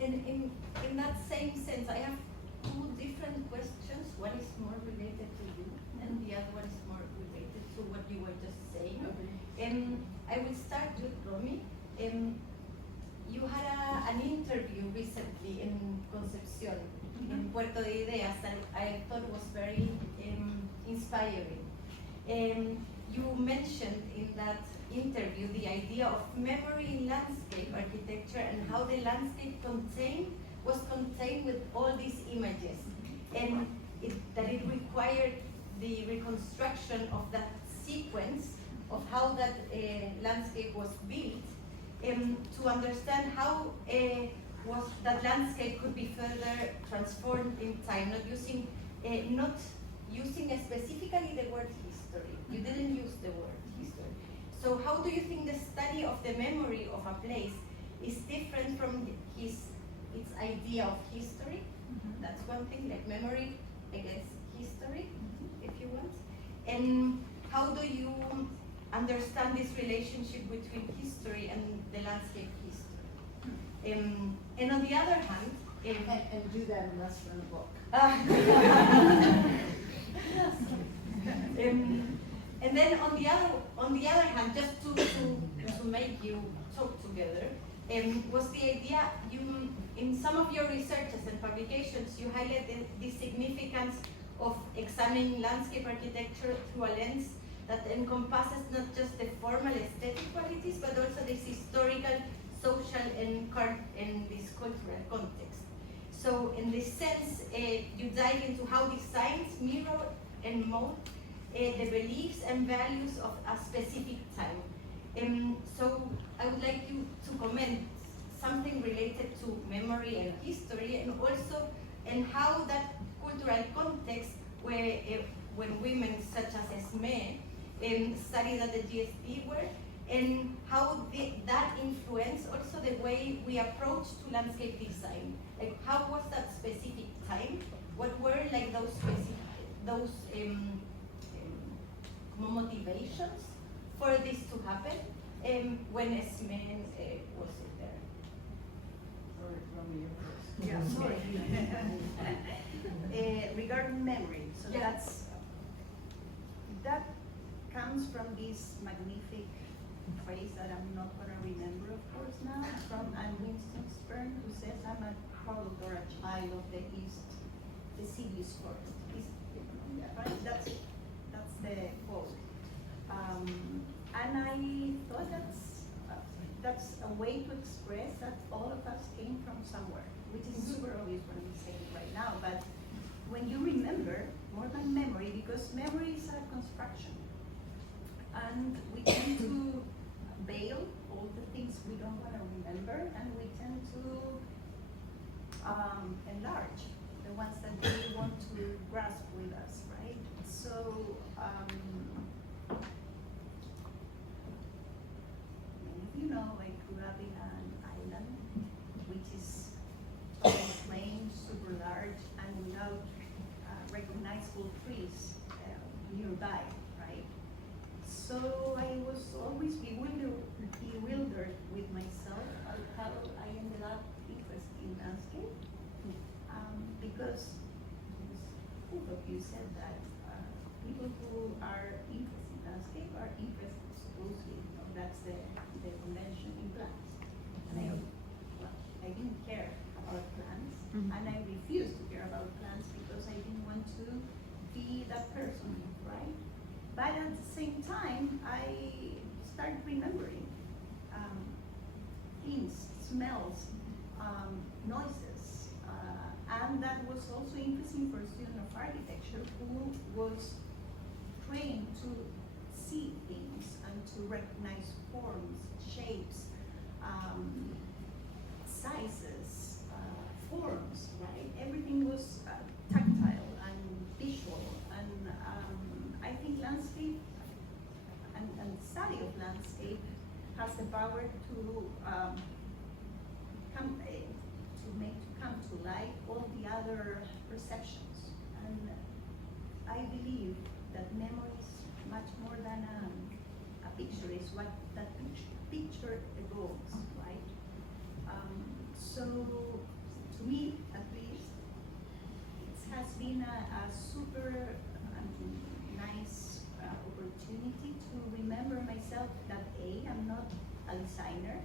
In that same sense, I have two different questions. One is more related to you, and the other one is more related to what you were just saying. Okay. I will start with Romy. You had an interview recently in Concepción, in Puerto de Ideas, that I thought was very inspiring. You mentioned in that interview the idea of memory in landscape architecture and how the landscape was contained with all these images, and that it required the reconstruction of that sequence of how that landscape was built, to understand how that landscape could be further transformed in time, not using specifically the word history. You didn't use the word history. So how do you think the study of the memory of a place is different from its idea of history? That's one thing, like memory against history, if you want. And how do you understand this relationship between history and the landscape history? And on the other hand, And do that in less than a book. And then on the other hand, just to make you talk together, was the idea in some of your researches and publications you highlighted the significance of examining landscape architecture through a lens that encompasses not just the formal aesthetic qualities but also this historical, social, and this cultural context. So in this sense, you dive into how designs mirror and mold the beliefs and values of a specific time. So I would like you to comment something related to memory and history, and also and how that cultural context where when women such as Esme studied at the GSD were, and how that influenced also the way we approach to landscape design. Like how was that specific time? What were like those motivations for this to happen when Esme was there? Sorry, Romy, you're first. Yeah, sorry. Regarding memory, so Yeah. that comes from this magnific phrase that I'm not gonna remember, of course, now, from Anne Winston Spern, who says, "I'm a product or a child of the East, the Deciduous forest." Right? That's the quote. And I thought that's a way to express that all of us came from somewhere, which is super obvious when we say it right now. But when you remember, more than memory, because memory is a construction, and we tend to veil all the things we don't want to remember, and we tend to enlarge the ones that we want to grasp with us, right? So many of you know I grew up in an island which is totally plain, super large, and without recognizable trees nearby, right? So I was always bewildered with myself on how I ended up interested in landscape, because both of you said that people who are interested in landscape are interested supposedly, that's the convention in plants. And I didn't care about plants, and I refused to care about plants because I didn't want to be that person, right? But at the same time, I started remembering things, smells, noises, and that was also interesting for a student of architecture who was trained to see things and to recognize forms, shapes, sizes, forms, right? Everything was landscape and study of landscape has the power to come to light all the other perceptions. And I believe that memory is much more than a picture, is what that picture evokes, right? So to me, at least, it has been a super nice opportunity to remember myself that A, I'm not a designer,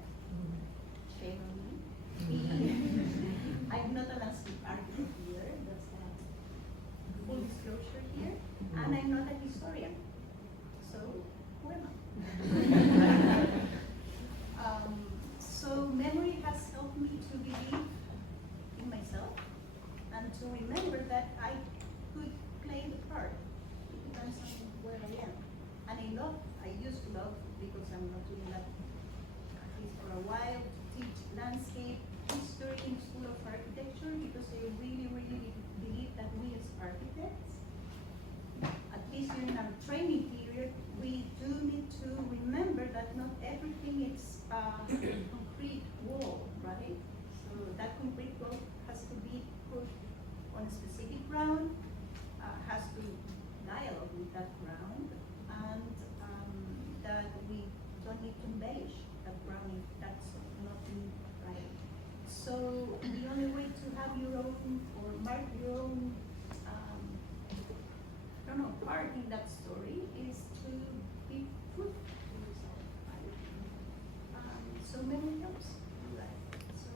shame on me. B, I'm not a landscape architect either, that's full disclosure here, and I'm not a historian. So who am I? So memory has helped me to believe in myself and to remember that I could play the part. It depends on where I am. And I used to love, because I'm not doing that at least for a while, to teach landscape history in School of Architecture, because I really, really believe that we as architects, at least during our training period, we do need to remember that not everything is a concrete wall, right? So that concrete wall has to be put on a specific ground, has to dialogue with that ground, and that we don't need to embellish that ground if that's not right. So the only way to have your own, or mark your own, part in that story is to be truthful to yourself, right? So memory helps do that. So,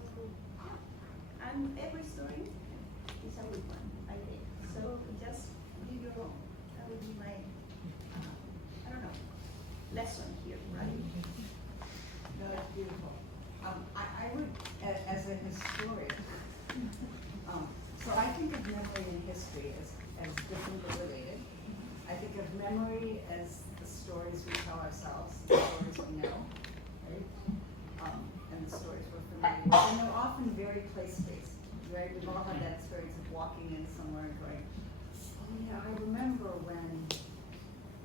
and every story is a good one, I think. So just be your own. That would be my, lesson here, right? No, it's beautiful. I would, as a historian, so I think of memory and history as different but related. I think of memory as the stories we tell ourselves, the stories we know, right? And the stories we're familiar with. And they're often very place-based, right? We've all had that experience of walking in somewhere and going, oh yeah, I remember when,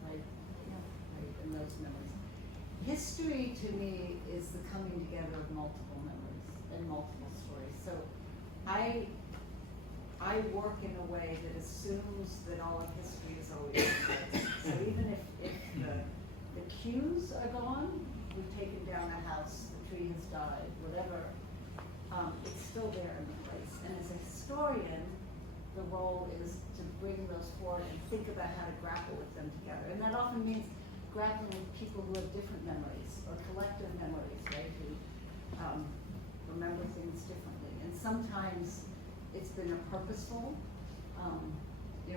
right, in those memories. History to me is the coming together of multiple memories and multiple stories. So I work in a way that assumes that all of history is always in place. So even if the cues are gone, we've taken down a house, the tree has died, whatever, it's still there in the place. And as a historian, the role is to bring those forward and think about how to grapple with them together. And that often means grappling with people who have different memories or collective memories, right, who remember things differently. And sometimes it's been a purposeful,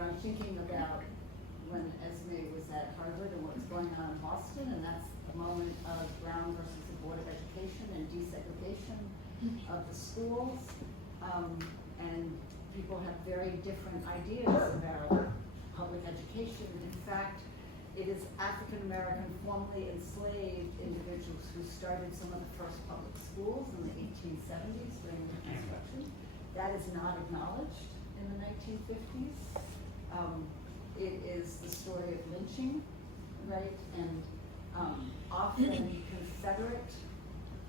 I'm thinking about when Esme was at Harvard and what was going on in Boston, and that's a moment of Brown versus the Board of Education and desegregation of the schools. And people have very different ideas about public education. In fact, it is African American, formerly enslaved individuals who started some of the first public schools in the 1870s during Reconstruction. That is not acknowledged in the 1950s. It is the story of lynching, right? And often Confederate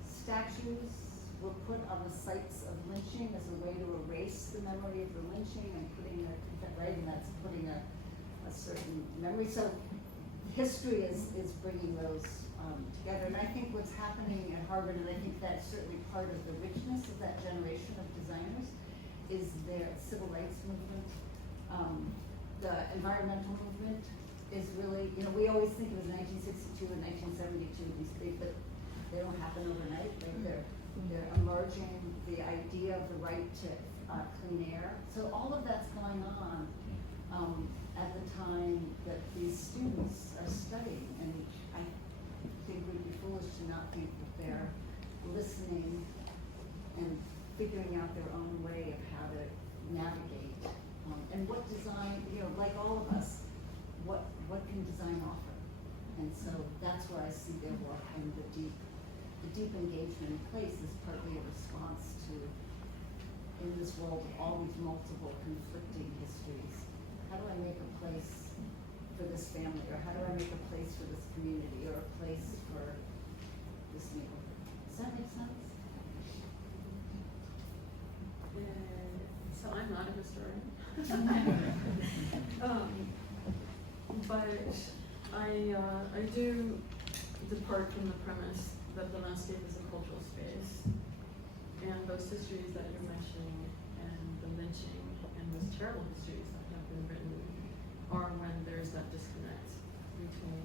statues were put on the sites of lynching as a way to erase the memory of the lynching and putting right, and that's putting a certain memory. So history is bringing those together. And I think what's happening at Harvard, and I think that's certainly part of the richness of that generation of designers, is their civil rights movement. The environmental movement is really, we always think of as 1962 and 1972, these big, but they don't happen overnight, right? They're emerging, the idea of the right to clean air. So all of that's going on at the time that these students are studying, and I think we'd be foolish to not think that they're listening and figuring out their own way of how to navigate. And what design, like all of us, what can design offer? And so that's where I see their work, and the deep engagement in place is partly a response to, in this world of all these multiple conflicting histories, how do I make a place for this family, or how do I make a place for this community, or a place for this neighborhood? Does that make sense? So I'm not a historian. But I do depart from the premise that the landscape is a cultural space. And those histories that you're mentioning, and the lynching, and those terrible histories that have been written, are when there's that disconnect between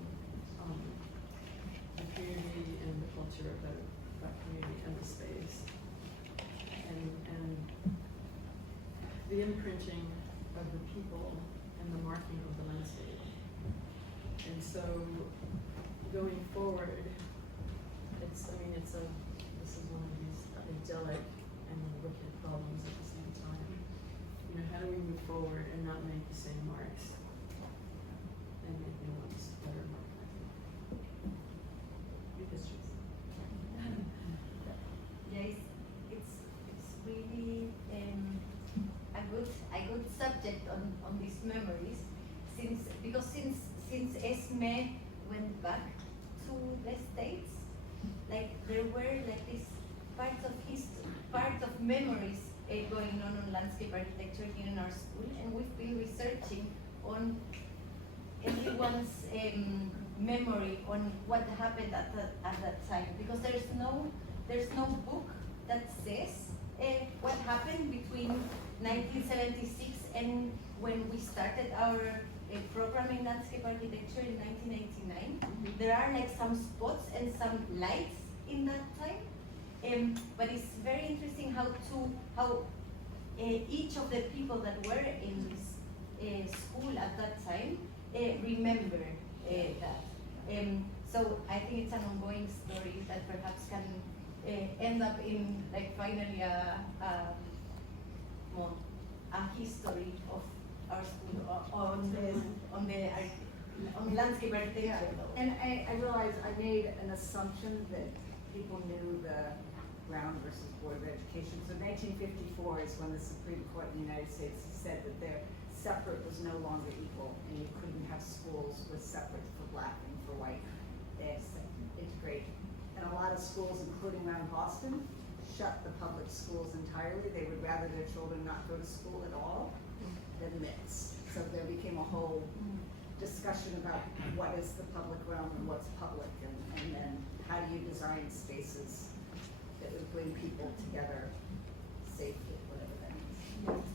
the community and the culture of that community and the space. And the imprinting of the people and the marking of the landscape. And so going forward, this is one of these idyllic and wicked problems at the same time. You know, how do we move forward and not make the same marks and make new ones that are more connected? New histories. Yes, it's really a good subject on these memories, since Esme went back to the States, like there were like this part of memories going on landscape architecture here in our school, and we've been researching on everyone's memory on what happened at that time, because there's no book that says what happened between 1976 and when we started our program in landscape architecture in 1989. There are like some spots and some lights in that time, but it's very interesting how each of the people that were in this school at that time remember that. So I think it's an ongoing story that perhaps can end up in like finally a history of our school on landscape architecture. And I realized I made an assumption that people knew the Brown versus Board of Education. So 1954 is when the Supreme Court in the United States said that their separate was no longer equal, and you couldn't have schools with separate for black and for white. They had to integrate. And a lot of schools, including around Boston, shut the public schools entirely. They would rather their children not go to school at all than mix. So there became a whole discussion about what is the public realm and what's public, and then how do you design spaces that would bring people together safely, whatever that means.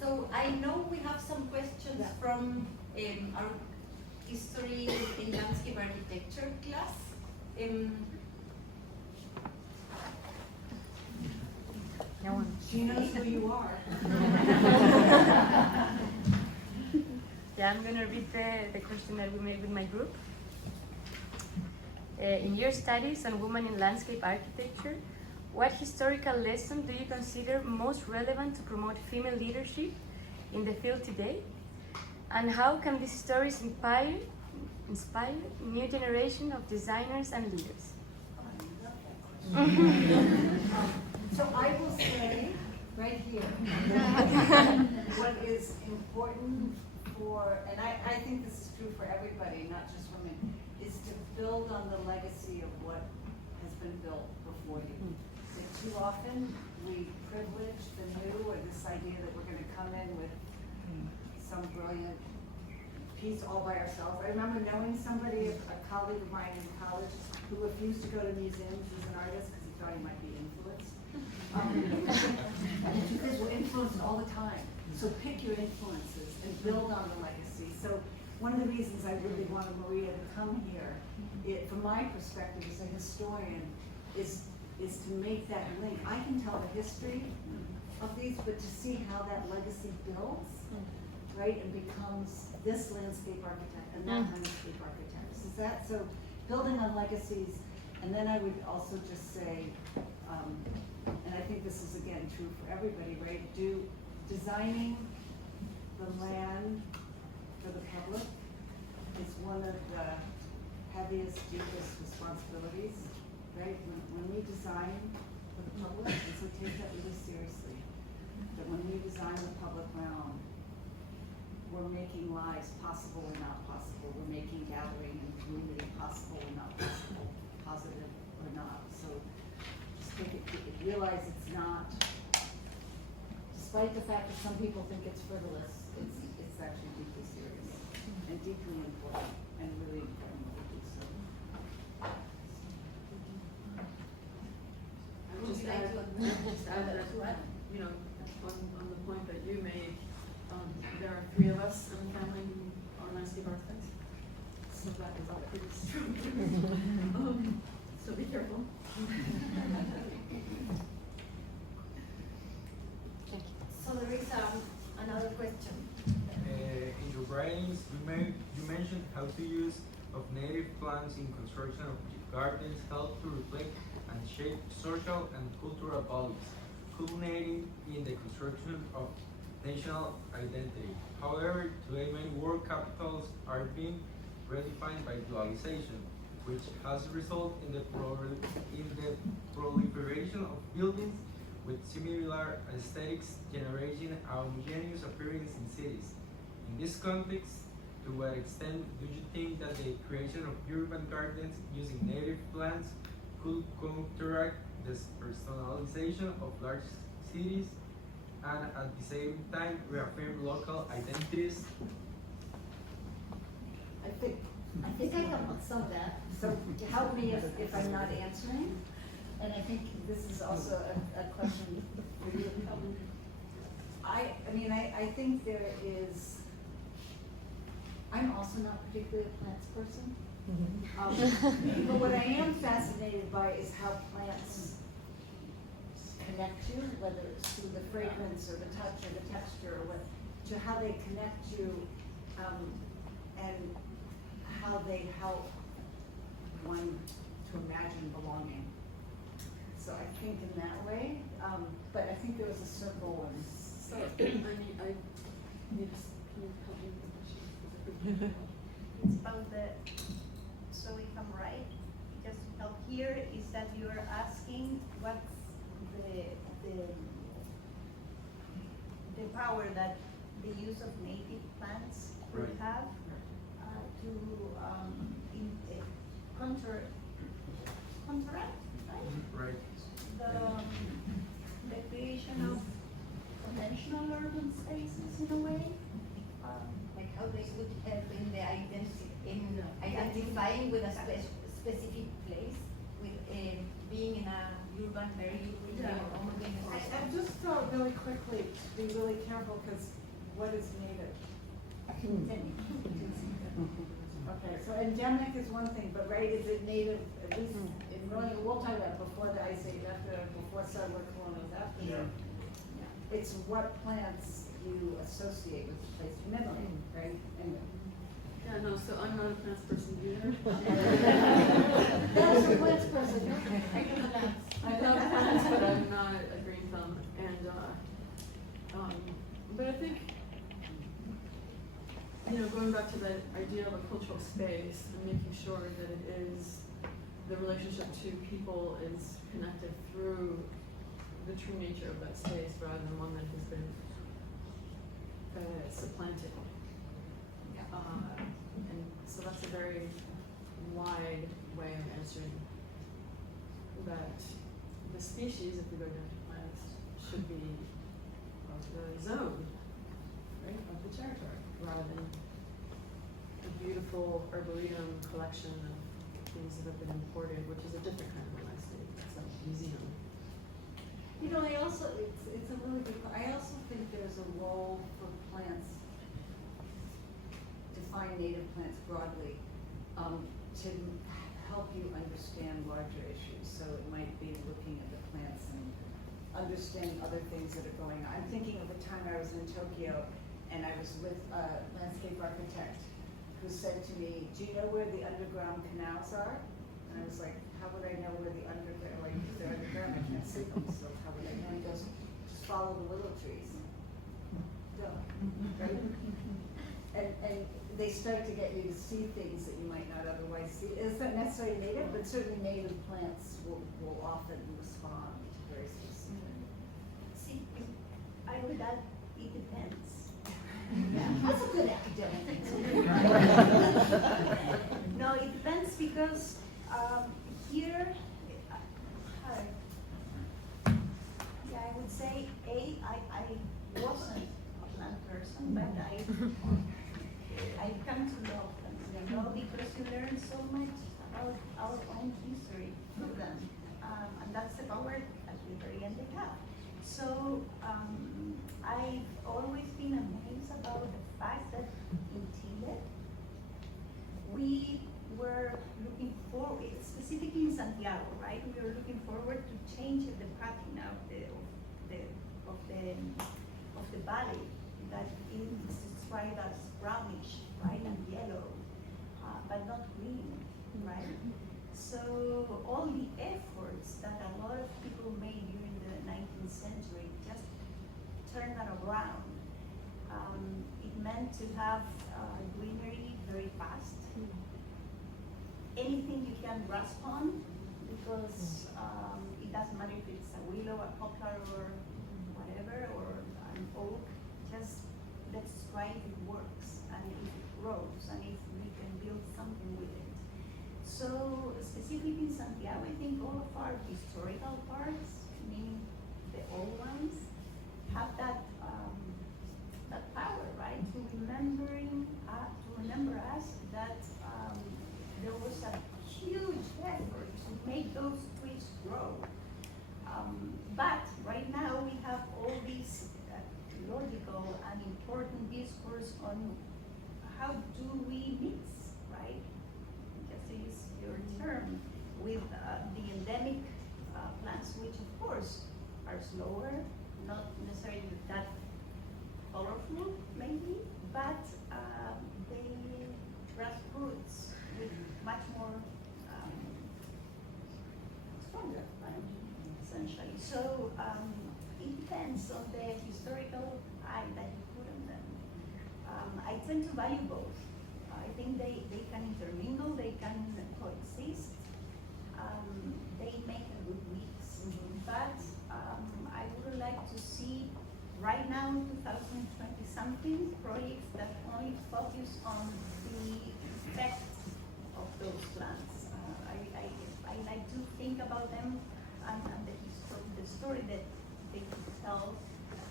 So I know we have some questions from our history in landscape architecture class. She knows who you are. Yeah, I'm going to read the question that we made with my group. In your studies on women in landscape architecture, what historical lesson do you consider most relevant to promote female leadership in the field today? And how can these stories inspire new generation of designers and leaders? So I will say right here, what is important for, and I think this is true for everybody, not just women, is to build on the legacy of what has been built before you. That too often we privilege the new, or this idea that we're going to come in with some brilliant piece all by ourselves. I remember knowing somebody, a colleague of mine in college, who refused to go to museums as an artist because he thought he might be influenced. Because we're influenced all the time. So pick your influences and build on the legacy. So one of the reasons I really wanted Maria to come here, from my perspective as a historian, is to make that link. I can tell the history of these, but to see how that legacy builds, right, and becomes this landscape architect and that landscape architect. Is that so? Building on legacies, and then I would also just say, and I think this is again true for everybody, right? Designing the land for the public is one of the heaviest, deepest responsibilities, right? When we design for the public, and so take that really seriously, that when we design the public realm, we're making lives possible or not possible. We're making gathering and community possible or not possible, positive or not. So just realize it's not, despite the fact that some people think it's frivolous, it's actually deeply serious and deeply important and really important what we do. So. I would just add that, you know, on the point that you made, there are 3 of us in the family who are landscape architects. So that is all pretty strong. So be careful. So there is another question. In your writings, you mentioned how to use of native plants in construction of gardens help to reflect and shape social and cultural values, culminating in the construction of national identity. However, today many world capitals are being redefined by globalization, which has resulted in the proliferation of buildings with similar aesthetics, generating a homogeneous appearance in cities. In this context, to what extent do you think that the creation of urban gardens using native plants could counteract this personalization of large cities and at the same time reaffirm local identities? I think I have some of that. So help me if I'm not answering. And I think this is also a question for you. I mean, I think there is, I'm also not particularly a plants person. But what I am fascinated by is how plants connect you, whether it's through the fragrance or the touch or the texture, or what, to how they connect you, and how they help one to imagine belonging. So I think in that way, but I think there was a circle and. So, I need, can you help me with the question? It's about the, so if I'm right, just to help here, is that you're asking what's the power that the use of native plants would Right. have to counteract, right? Right. The creation of conventional urban spaces in a way. Like how they would help in the identifying with a specific place, with being in a urban, very homogeneous. I just thought really quickly to be really careful, because what is native? Okay, so endemic is one thing, but right, is it native, at least in Northern, we'll talk about before the Ice Age, after, before settler colonials, after. Yeah. It's what plants you associate with the place, memory, right? Anyway. Yeah, no, so I'm not a plants person either. That's a plants person. I love plants, but I'm not a green thumb. And, but I think, you know, going back to the idea of a cultural space and making sure that it is, the relationship to people is connected through the true nature of that space rather than one that has been supplanted. And so that's a very wide way of answering that the species, if we go down to plants, should be of the zone, right, of the territory, rather than a beautiful arboretum collection of things that have been imported, which is a different kind of a landscape. It's a museum. You know, I also, it's a really good, I also think there's a role for plants, define native plants broadly, to help you understand larger issues. So it might be looking at the plants and understanding other things that are going on. I'm thinking of a time I was in Tokyo and I was with a landscape architect who said to me, do you know where the underground canals are? And I was like, how would I know where the underground, like, if they're underground, I can't see them, so how would I know? He goes, just follow the willow trees. Duh. Right? And they start to get you to see things that you might not otherwise see. It's not necessarily native, but certainly native plants will often respond very specifically. See, I would add, it depends. That's a good academic. No, it depends because here, yeah, I would say I wasn't a plant person, but I come to love them, you know, because you learn so much about our own history through them, and that's the power at the very end they have. So I've always been amazed about the fact that in Chile, we were looking forward, specifically in Santiago, right? We were looking forward to change the pattern of the valley that is described as brownish, right, and yellow, but not green, right? So all the efforts that a lot of people made during the 19th century just turned that around. It meant to have greenery very fast. Anything you can grasp on, because it doesn't matter if it's a willow, a poplar, or whatever, or an oak, just let's try if it works, and if it grows, and if we can build something with it. So specifically in Santiago, I think all of our historical parks, meaning the old ones, have that power, right? To remember us that there was a huge effort to make those trees grow. But right now we have all these logical and important discourse on how do we mix, right? Just to use your term, with the endemic plants, which of course are slower, not necessarily that colorful maybe, but they grasp roots with much more stronger, right? Essentially. So it depends on the historical eye that you put on them. I tend to value both. I think they can intermingle, they can coexist, they make a good mix. But I would like to see right now, 2020 something, projects that only focus on the effects of those plants. I like to think about them and the story that they tell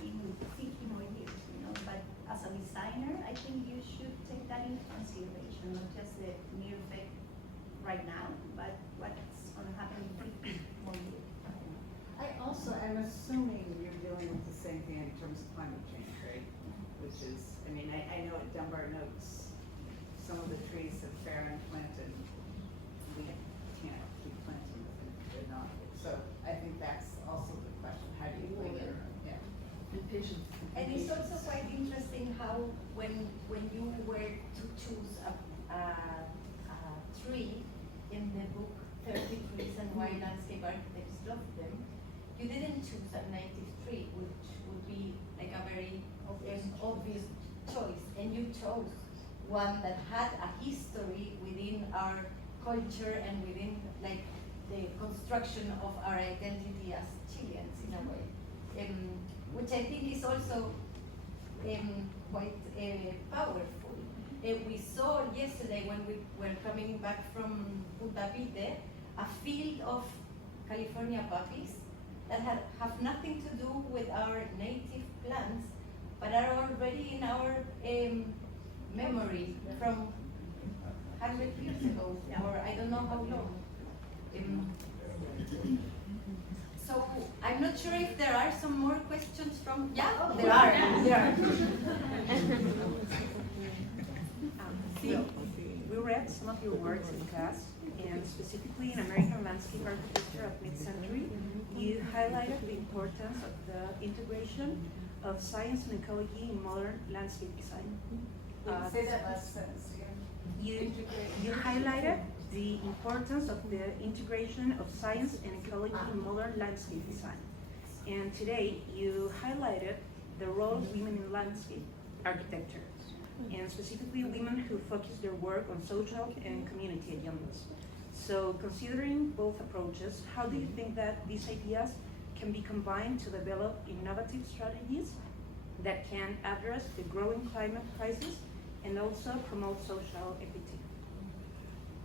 in 50 more years, you know. But as a designer, I think you should take that into consideration, not just the mere effect right now, but what's going to happen in 50 more years. I am assuming you're dealing with the same thing in terms of climate change, right? Which is, I mean, I know at Dumbarton Oaks, some of the trees have fair and planted. We can't keep planting them, they're not. So I think that's also the question. How do you bring it? Yeah. And patience. And it's also quite interesting how when you were to choose a tree in the book 30 Trees and Why Landscape Architects Love Them, you didn't choose a native tree, which would be like a very obvious choice, and you chose one that had a history within our culture and within like the construction of our identity as Chileans in a way, which I think is also quite powerful. We saw yesterday when we were coming back from Punta Pite, a field of California poppies that have nothing to do with our native plants, but are already in our memory from 100 years ago, or I don't know how long. So I'm not sure if there are some more questions from, yeah, there are. We read some of your works in class, and specifically in American landscape architecture of mid-century, you highlighted the importance of the integration of science and ecology in modern landscape design. Say that last sentence again. You highlighted the importance of the integration of science and ecology in modern landscape design. And today, you highlighted the role of women in landscape architecture, and specifically women who focus their work on social and community agendas. So considering both approaches, how do you think that these ideas can be combined to develop innovative strategies that can address the growing climate crisis and also promote social equity.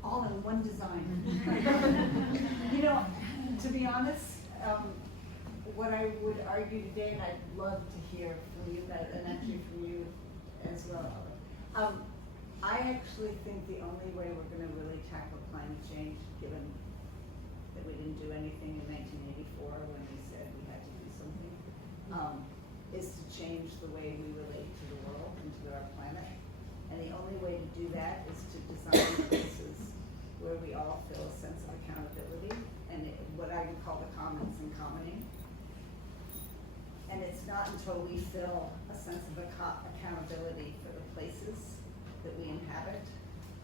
All in one design. You know, to be honest, what I would argue today, and I'd love to hear from you guys, and actually from you as well, I actually think the only way we're going to really tackle climate change, given that we didn't do anything in 1984 when we said we had to do something, is to change the way we relate to the world and to our planet. And the only way to do that is to design places where we all feel a sense of accountability and what I would call the commons and commoning. And it's not until we feel a sense of accountability for the places that we inhabit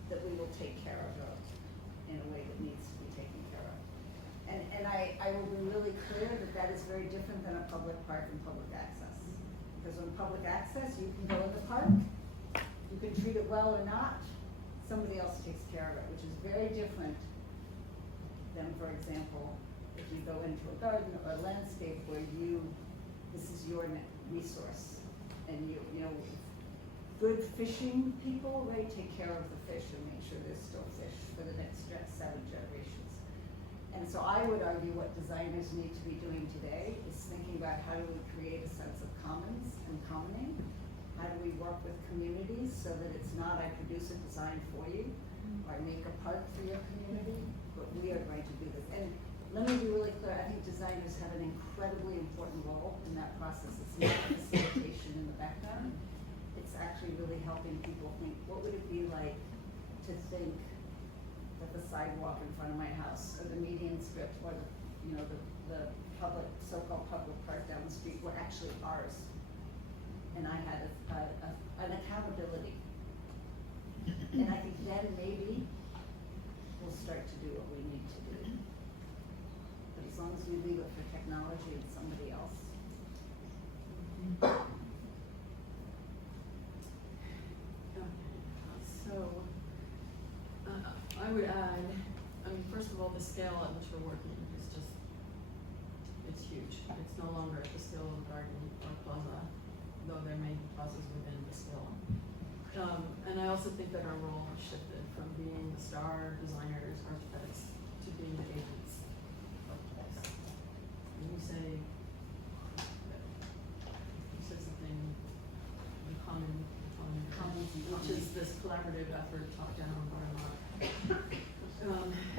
that we will take care of them in a way that needs to be taken care of. And I will be really clear that that is very different than a public park and public access. Because when public access, you can go in the park, you can treat it well or not, somebody else takes care of it, which is very different than, for example, if you go into a garden or a landscape where this is your resource, and you know, good fishing people, right, take care of the fish and make sure there's still fish for the next 7 generations. And so I would argue what designers need to be doing today is thinking about how do we create a sense of commons and commoning. How do we work with communities so that it's not I produce a design for you or I make a park for your community, but we are going to do this. And let me be really clear, I think designers have an incredibly important role in that process. It's not facilitation in the background. It's actually really helping people think, what would it be like to think that the sidewalk in front of my house or the median strip or the public, so-called public park down the street were actually ours. And I had an accountability. And I think then maybe we'll start to do what we need to do. But as long as we leave it for technology and somebody else. So, I would add, I mean, first of all, the scale at which we're working is just, it's huge. It's no longer at the scale of a garden or plaza, though there may be plazas within the scale. And I also think that our role has shifted from being the star designers, architects, to being the agents of the place. When you say something in common, which is this collaborative effort, top down, bottom up.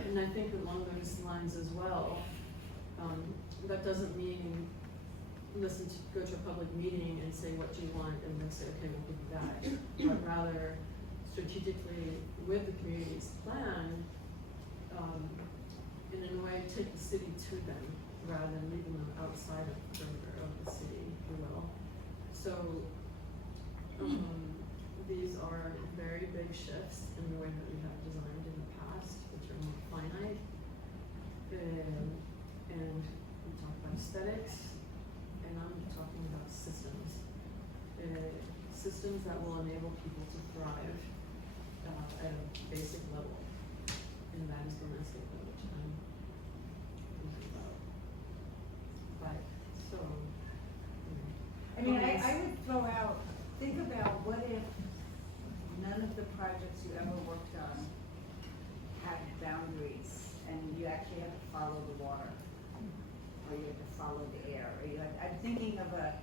And I think along those lines as well, that doesn't mean go to a public meeting and say what do you want and then say okay we'll give you that, but rather strategically with the community's plan, and in a way take the city to them rather than leaving them outside of the perimeter of the city, if you will. So these are very big shifts in the way that we have designed in the past, which are more finite, and we talk about aesthetics. And I'm talking about systems. Systems that will enable people to thrive at a basic level. And that is the landscape in which I'm thinking about. But, so, I mean, I would throw out, think about what if none of the projects you ever worked on had boundaries and you actually had to follow the water. Or you have to follow the air, or you have, I'm thinking of a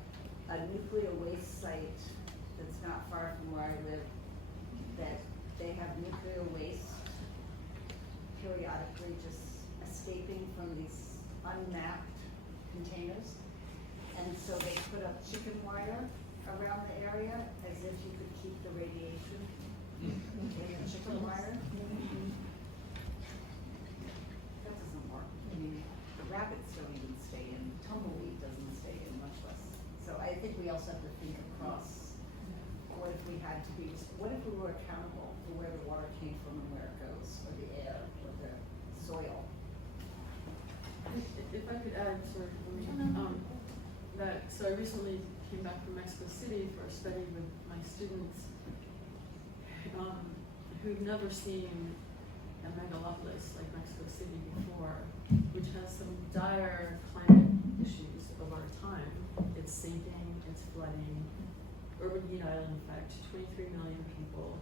nuclear waste site that's not far from where I live, that they have nuclear waste periodically just escaping from these unmapped containers. And so they put up chicken wire around the area as if you could keep the radiation in the chicken wire. That doesn't work. I mean, the rabbits don't even stay in, tumbleweed doesn't stay in, much less. So I think we also have to think across, what if we had to be, what if we were accountable for where the water came from and where it goes, or the air, or the soil? if I could add, sorry, so I recently came back from Mexico City for a study with my students who've never seen a megalopolis like Mexico City before, which has some dire climate issues of our time. it's sinking, it's flooding, urban heat island effect, 23 million people,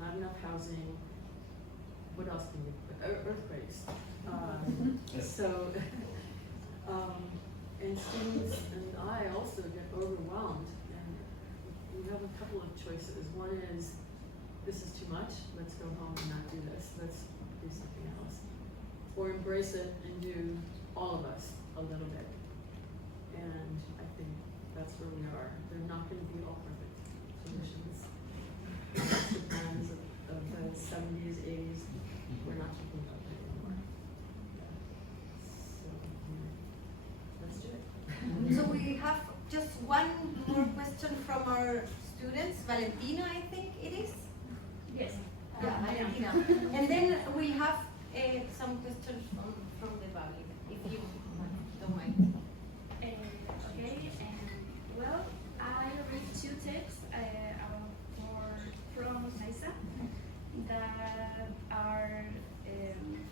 not enough housing. What else can you put? Earthquakes. So, and students and I also get overwhelmed, and we have a couple of choices. One is, this is too much, let's go home and not do this, let's do something else. Or embrace it and do, all of us, a little bit. And I think that's where we are. They're not going to be all perfect solutions. The plans of the 70s, 80s, we're not talking about that anymore. So, let's do it. So we have just one more question from our students, Valentina, I think it is. Yes. Yeah, Valentina. And then we have some questions from the public, if you don't mind. Okay, well, I read two texts from Thaïsa that are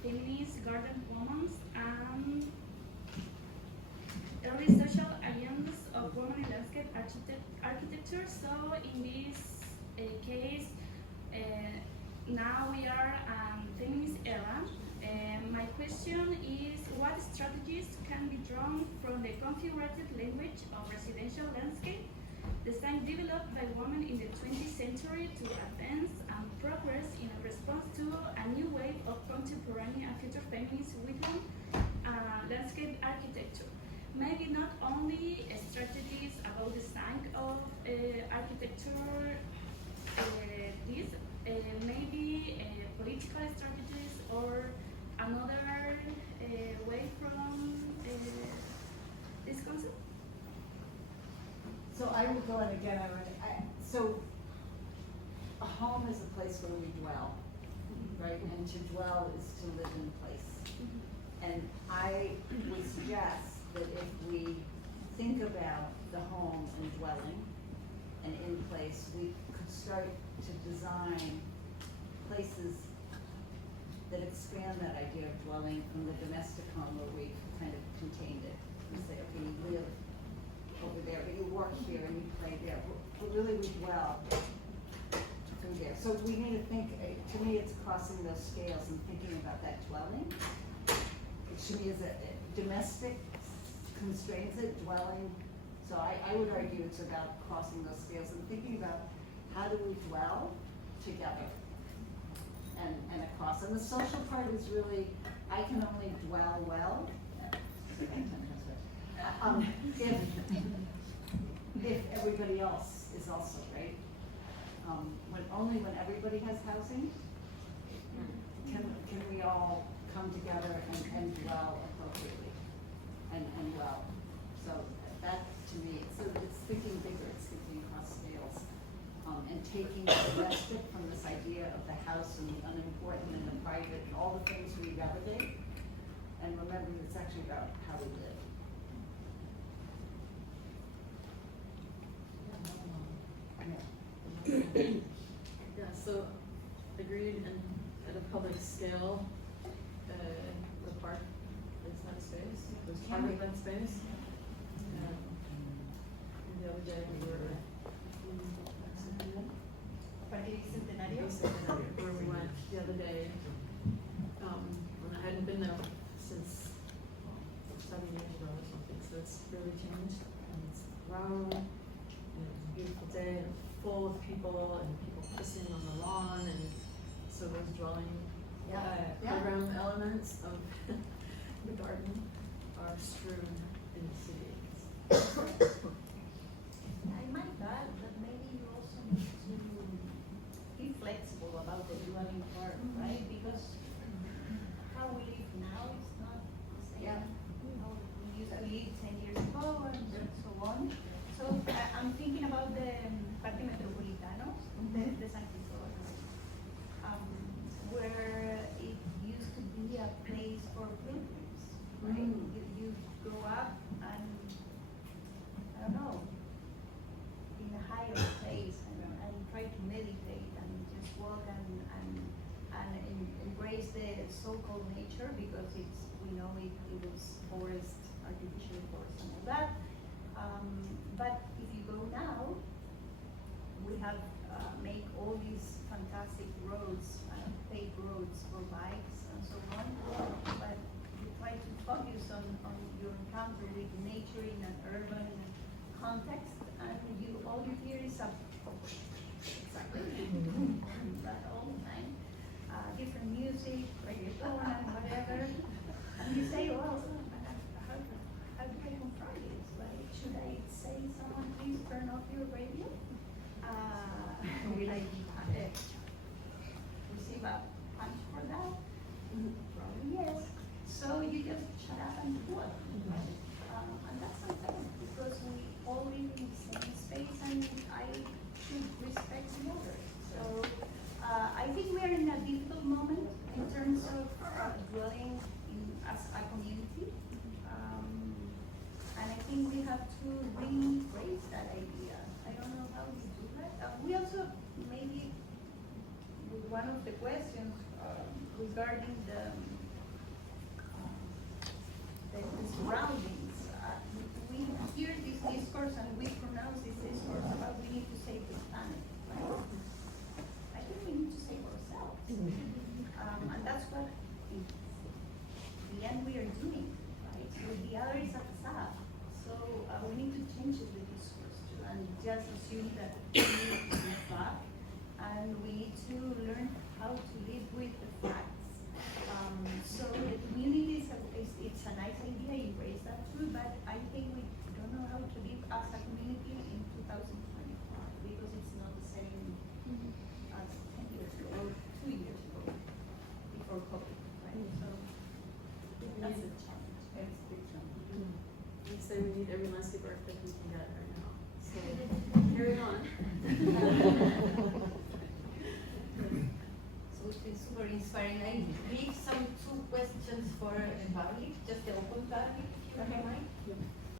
feminist garden women and early social alliance of women in landscape architecture. So in this case, now we are feminist era. My question is, what strategies can be drawn from the configurated language of residential landscape design developed by women in the 20th century to advance and progress in response to a new wave of contemporary and future feminist women landscape architecture? Maybe not only strategies about design of architecture, maybe political strategies or another way from this concept? So I will go on again. So a home is a place where we dwell, right? And to dwell is to live in place. And I would suggest that if we think about the home and dwelling and in place, we could start to design places that expand that idea of dwelling from the domestic home where we kind of contained it. We say, okay, you live over there, but you work here and you play there. But really we dwell through there. So we need to think, to me it's crossing those scales and thinking about that dwelling. It to me is a domestic constrains it, dwelling. So I would argue it's about crossing those scales and thinking about how do we dwell together and across. And the social part is really, I can only dwell well if everybody else is also, right? Only when everybody has housing can we all come together and dwell appropriately and well. So that to me, it's thinking bigger, it's thinking across scales, and taking the respite from this idea of the house and the unimportant and the private and all the things we relegate, and remembering it's actually about how we live. Yeah, so agreed, and at a public scale, the park is that space, was part of that space. And the other day we were where we went the other day, when I hadn't been there since 7 years ago or something, so it's really changed, and it's grown, and it's a beautiful day, and full of people, and people kissing on the lawn, and so those dwelling program elements of the garden are strewn in the city. I might add that maybe you also need to be flexible about the dwelling part, right? Because how we live now is not the same. How we used to live 10 years ago and so on. So I'm thinking about the Parque Metropolitano de San Cristóbal, where it used to be a place for pilgrims, right? You grow up and, I don't know, in a higher place and try to meditate and just walk and embrace the so-called nature, because we know it was forest, artificial forest and all that. But if you go now, we have made all these fantastic roads, paved roads for bikes and so on. But you try to focus on your encounter with nature in an urban context, and all you hear is a exactly that all the time. Different music, reggaeton and whatever. And you say, well, how do I confront this? Like, should I say, someone please turn off your radio? Will I receive a punch for that? Probably yes. So you just shut up and do it. And that's unfair because we all live in the same space and I should respect the others. So I think we are in a difficult moment in terms of dwelling as a community. And I think we have to re-embrace that idea. I don't know how we do that. We also, maybe, with one of the questions regarding the surroundings, we hear this discourse and we pronounce this discourse about we need to save the planet, right? I think we need to save ourselves. And that's what, in the end, we are doing, right? So the other is a facade. So we need to change the discourse too, and just assume that we need to be back, and we need to learn how to live with the facts. So the community it's a nice idea, embrace that too, but I think we don't know how to live as a community in 2025 because it's not the same as 10 years ago or 2 years ago before COVID, right? So that's a challenge. It's a big challenge. I'd say we need every landscape architect we can get right now. So carry on. So it's been super inspiring. I leave two questions for the public, just the open public, if you don't mind.